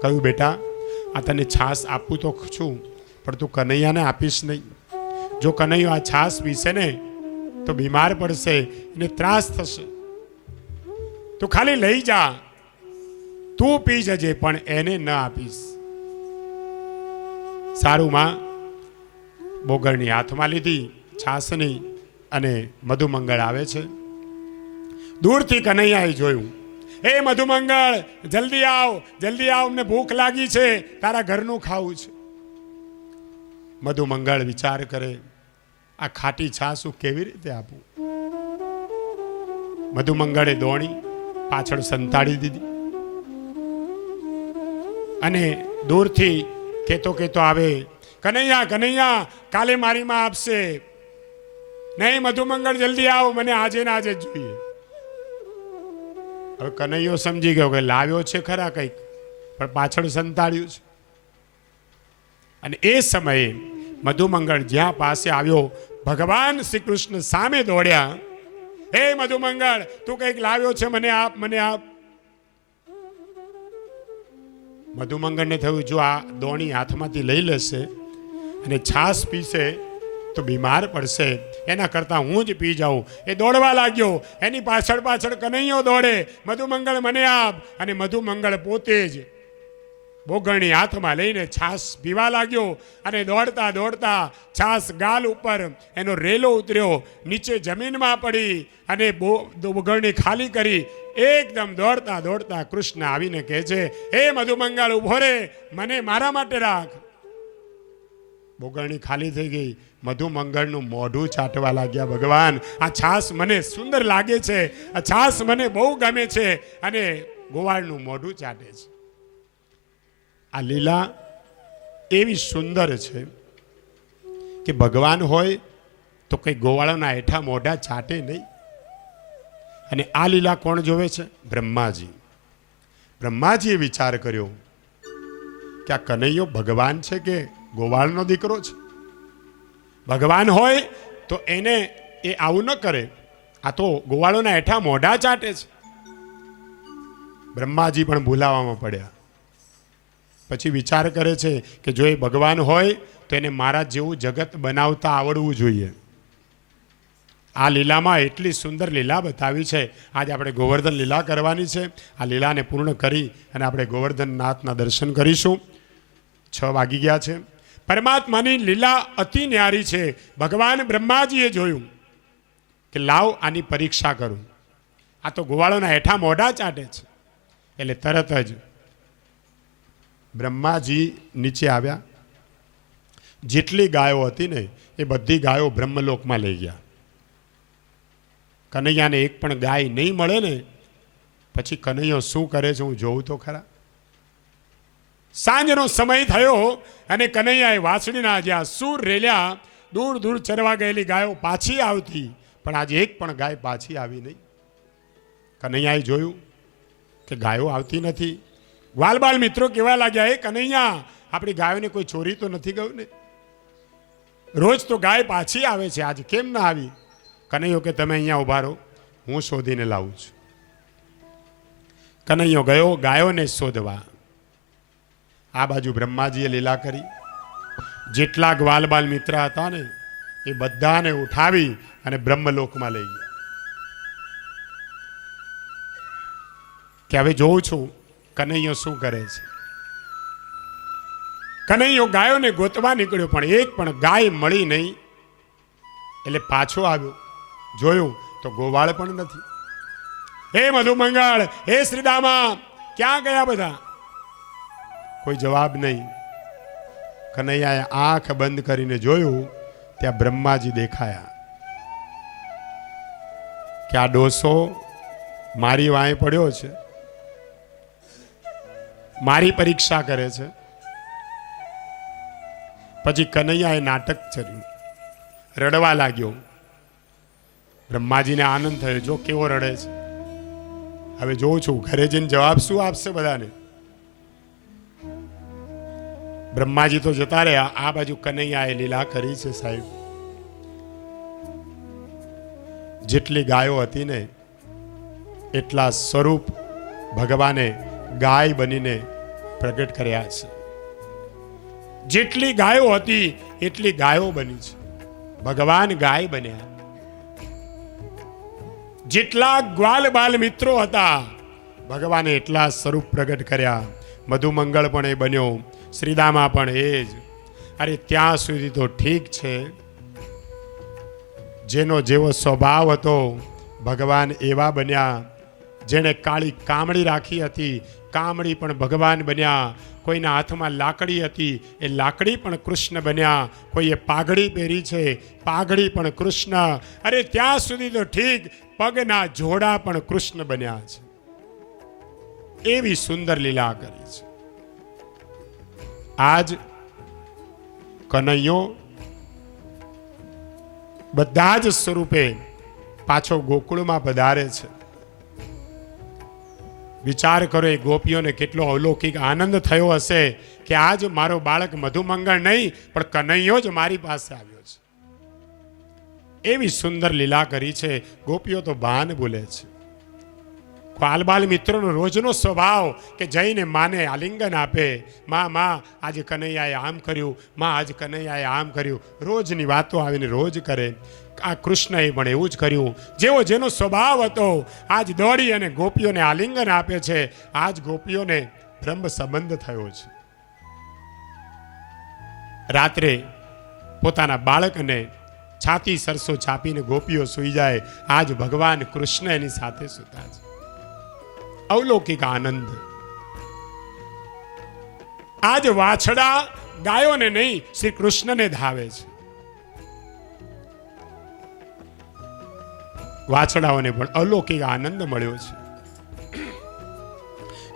કહ્યું, બેટા, આ તને છાશ આપું તો છું, પણ તું કનૈયાને આપીશ નહીં. જો કનૈયો આ છાશ પીશે ને તો બીમાર પડશે, એને ત્રાસ થશે. તું ખાલી લઈ જા, તું પી જજે, પણ એને ન આપીશ. સારું માં. બોગળની હાથમાં લીધી છાશની અને મધુમંગળ આવે છે. દૂરથી કનૈયાએ જોયું, એ મધુમંગળ, જલ્દી આવ, જલ્દી આવ, અમને ભૂખ લાગી છે, તારા ઘરનું ખાવું છે. મધુમંગળ વિચાર કરે, આ ખાટી છાશ હું કેવી રીતે આપું? મધુમંગળે દોણી પાછળ સંતાડી દીધી અને દૂરથી કેતો કેતો આવે, કનૈયા, કનૈયા, કાલે મારી માં આપશે. નહીં મધુમંગળ, જલ્દી આવ, મને આજે ને આજે જ જોઈએ. હવે કનૈયો સમજી ગયો કે લાવ્યો છે ખરા કંઈક, પણ પાછળ સંતાડ્યું છે. અને એ સમયે મધુમંગળ જ્યાં પાસે આવ્યો, ભગવાન શ્રી કૃષ્ણ સામે દોડ્યા. હે મધુમંગળ, તું કંઈક લાવ્યો છે, મને આપ, મને આપ. મધુમંગળને થયું, જો આ દોણી હાથમાંથી લઈ લેશે અને છાશ પીશે તો બીમાર પડશે, એના કરતાં હું જ પી જાઉં. એ દોડવા લાગ્યો, એની પાછળ પાછળ કનૈયો દોડે, મધુમંગળ મને આપ. અને મધુમંગળ પોતે જ બોગળની હાથમાં લઈને છાશ પીવા લાગ્યો. અને દોડતા દોડતા છાશ ગાલ ઉપર એનો રેલો ઉતર્યો, નીચે જમીનમાં પડી અને બોગળની ખાલી કરી. એકદમ દોડતા દોડતા કૃષ્ણ આવીને કહે છે, હે મધુમંગળ, ઉભો રે, મને મારા માટે રાખ. બોગળની ખાલી થઈ ગઈ. મધુમંગળનું મોઢું ચાટવા લાગ્યા. ભગવાન, આ છાશ મને સુંદર લાગે છે, આ છાશ મને બહુ ગમે છે. અને ગોવાળનું મોઢું ચાટે છે. આ લીલા એવી સુંદર છે કે ભગવાન હોય તો કઈ ગોવાળોના હેઠા મોઢા ચાટે નહીં. અને આ લીલા કોણ જોવે છે? બ્રહ્માજી. બ્રહ્માજીએ વિચાર કર્યો કે આ કનૈયો ભગવાન છે કે ગોવાળનો દીકરો છે? ભગવાન હોય તો એને એ આવું ન કરે, આ તો ગોવાળોના હેઠા મોઢા ચાટે છે. બ્રહ્માજી પણ ભૂલાવામાં પડ્યા. પછી વિચાર કરે છે કે જો એ ભગવાન હોય તો એને મારા જેવું જગત બનાવતા આવડવું જોઈએ. આ લીલામાં એટલી સુંદર લીલા બતાવી છે. આજે આપણે ગોવર્ધન લીલા કરવાની છે. આ લીલાને પૂર્ણ કરી અને આપણે ગોવર્ધનનાથના દર્શન કરીશું. 6 વાગી ગયા છે. પરમાત્માની લીલા અતિ ન્યારી છે. ભગવાન બ્રહ્માજીએ જોયું કે લાવ આની પરીક્ષા કરું. આ તો ગોવાળોના હેઠા મોઢા ચાટે છે. એટલે તરત જ બ્રહ્માજી નીચે આવ્યા. જેટલી ગાયો હતી ને એ બધી ગાયો બ્રહ્મલોકમાં લઈ ગયા. કનૈયાને એક પણ ગાય નહીં મળે ને પછી કનૈયો શું કરે છે હું જોઉં તો ખરા. સાંજનો સમય થયો અને કનૈયાએ વાંસળીના જ્યાં સૂર રેલ્યા, દૂર દૂર ચરવા ગયેલી ગાયો પાછી આવતી, પણ આજે એક પણ ગાય પાછી આવી નહીં. કનૈયાએ જોયું કે ગાયો આવતી નથી. ગ્વાલબાલ મિત્રો કહેવા લાગ્યા, એ કનૈયા, આપણી ગાયોને કોઈ ચોરી તો નથી ગયું ને? રોજ તો ગાય પાછી આવે છે, આજે કેમ ના આવી? કનૈયો કે તમે અહીંયા ઊભા રહો, હું શોધીને લાવું છું. કનૈયો ગયો ગાયોને શોધવા. આ બાજુ બ્રહ્માજીએ લીલા કરી. જેટલા ગ્વાલબાલ મિત્ર હતા ને એ બધાને ઉઠાવી અને બ્રહ્મલોકમાં લઈ ગયા. કે હવે જોઉં છું કનૈયો શું કરે છે. કનૈયો ગાયોને ગોતવા નીકળ્યો પણ એક પણ ગાય મળી નહીં. એટલે પાછો આવ્યો, જોયું તો ગોવાળ પણ નથી. હે મધુમંગળ, હે શ્રીદામા, ક્યાં ગયા બધા? કોઈ જવાબ નહીં. કનૈયાએ આંખ બંધ કરીને જોયું, ત્યાં બ્રહ્માજી દેખાયા. કે આ ડોસો મારી વાંહે પડ્યો છે, મારી પરીક્ષા કરે છે. પછી કનૈયાએ નાટક કર્યું, રડવા લાગ્યો. બ્રહ્માજીને આનંદ થયો, જો કેવો રડે છે. હવે જોઉં છું ઘરે જઈને જવાબ શું આપશે બધાને. બ્રહ્માજી તો જતા રહ્યા, આ બાજુ કનૈયાએ લીલા કરી છે સાહેબ. જેટલી ગાયો હતી ને એટલા સ્વરૂપ ભગવાને ગાય બનીને પ્રગટ કર્યા છે. જેટલી ગાયો હતી એટલી ગાયો બની છે. ભગવાન ગાય બન્યા. જેટલા ગ્વાલ બાલ મિત્રો હતા ભગવાને એટલા સ્વરૂપ પ્રગટ કર્યા. મધુમંગળ પણ એ બન્યો, શ્રીદામા પણ એ જ. અરે ત્યાં સુધી તો ઠીક છે, જેનો જેવો સ્વભાવ હતો ભગવાન એવા બન્યા. જેણે કાળી કામળી રાખી હતી, કામળી પણ ભગવાન બન્યા. કોઈના હાથમાં લાકડી હતી, એ લાકડી પણ કૃષ્ણ બન્યા. કોઈએ પાઘડી પહેરી છે, પાઘડી પણ કૃષ્ણ. અરે ત્યાં સુધી તો ઠીક, પગના જોડા પણ કૃષ્ણ બન્યા છે. એવી સુંદર લીલા કરી છે. આજ કનૈયો બધા જ સ્વરૂપે પાછો ગોકુળમાં પધારે છે. વિચાર કરો, એ ગોપીઓને કેટલો અલૌકિક આનંદ થયો હશે કે આજ મારો બાળક મધુમંગળ નહીં પણ કનૈયો જ મારી પાસે આવ્યો છે. એવી સુંદર લીલા કરી છે. ગોપીઓ તો ભાન બોલે છે. ગ્વાલબાલ મિત્રોનો રોજનો સ્વભાવ કે જઈને માને આલિંગન આપે, માં માં આજે કનૈયાએ આમ કર્યું, માં આજ કનૈયાએ આમ કર્યું. રોજની વાતો આવીને રોજ કરે. આ કૃષ્ણએ પણ એવું જ કર્યું. જેવો જેનો સ્વભાવ હતો આજ દોડી અને ગોપીઓને આલિંગન આપે છે. આજ ગોપીઓને બ્રહ્મ સંબંધ થયો છે. રાત્રે પોતાના બાળકને છાતી સરસો છાપીને ગોપીઓ સૂઈ જાય. આજ ભગવાન કૃષ્ણ એની સાથે સૂતા છે. અવલૌકિક આનંદ. આજ વાછડા ગાયોને નહીં શ્રી કૃષ્ણને ધાવે છે. વાછડાઓને પણ અલૌકિક આનંદ મળ્યો છે.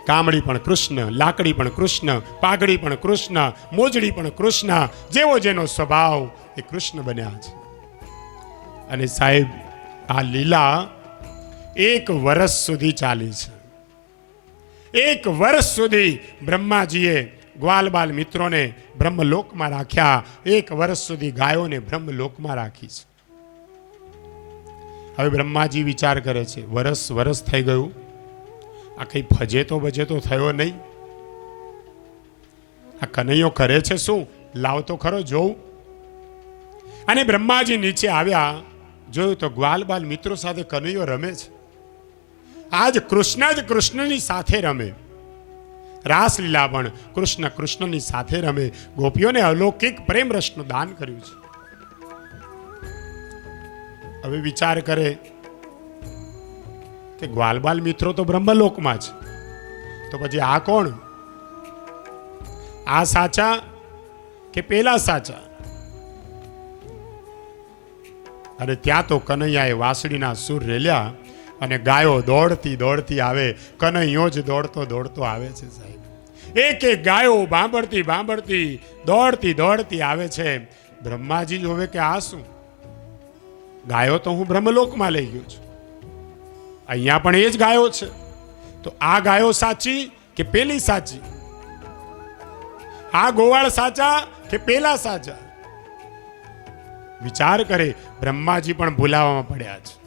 કામડી પણ કૃષ્ણ, લાકડી પણ કૃષ્ણ, પાઘડી પણ કૃષ્ણ, મોજડી પણ કૃષ્ણ. જેવો જેનો સ્વભાવ એ કૃષ્ણ બન્યા છે. અને સાહેબ આ લીલા 1 વર્ષ સુધી ચાલી છે. 1 વર્ષ સુધી બ્રહ્માજીએ ગ્વાલબાલ મિત્રોને બ્રહ્મલોકમાં રાખ્યા. 1 વર્ષ સુધી ગાયોને બ્રહ્મલોકમાં રાખી છે. હવે બ્રહ્માજી વિચાર કરે છે, વર્ષ થઈ ગયું, આ કઈ ફજેતો બજેતો થયો નહીં. આ કનૈયો કરે છે શું? લાવ તો ખરો જોઉં. અને બ્રહ્માજી નીચે આવ્યા, જોયું તો ગ્વાલબાલ મિત્રો સાથે કનૈયો રમે છે. આજ કૃષ્ણ જ કૃષ્ણની સાથે રમે. રાસલીલા પણ કૃષ્ણ કૃષ્ણની સાથે રમે. ગોપીઓને અલૌકિક પ્રેમ રસનું દાન કર્યું છે. હવે વિચાર કરે કે ગ્વાલબાલ મિત્રો તો બ્રહ્મલોકમાં છે, તો પછી આ કોણ? આ સાચા કે પેલા સાચા? અને ત્યાં તો કનૈયાએ વાંસળીના સૂર રેલ્યા અને ગાયો દોડતી દોડતી આવે. કનૈયો જ દોડતો દોડતો આવે છે સાહેબ. એક એક ગાયો ભાંભળતી ભાંભળતી દોડતી દોડતી આવે છે. બ્રહ્માજી જોવે કે આ શું? ગાયો તો હું બ્રહ્મલોકમાં લઈ ગયો છું, અહીંયા પણ એ જ ગાયો છે. તો આ ગાયો સાચી કે પેલી સાચી? આ ગોવાળ સાચા કે પેલા સાચા? વિચાર કરે બ્રહ્માજી પણ ભૂલાવામાં પડ્યા છે.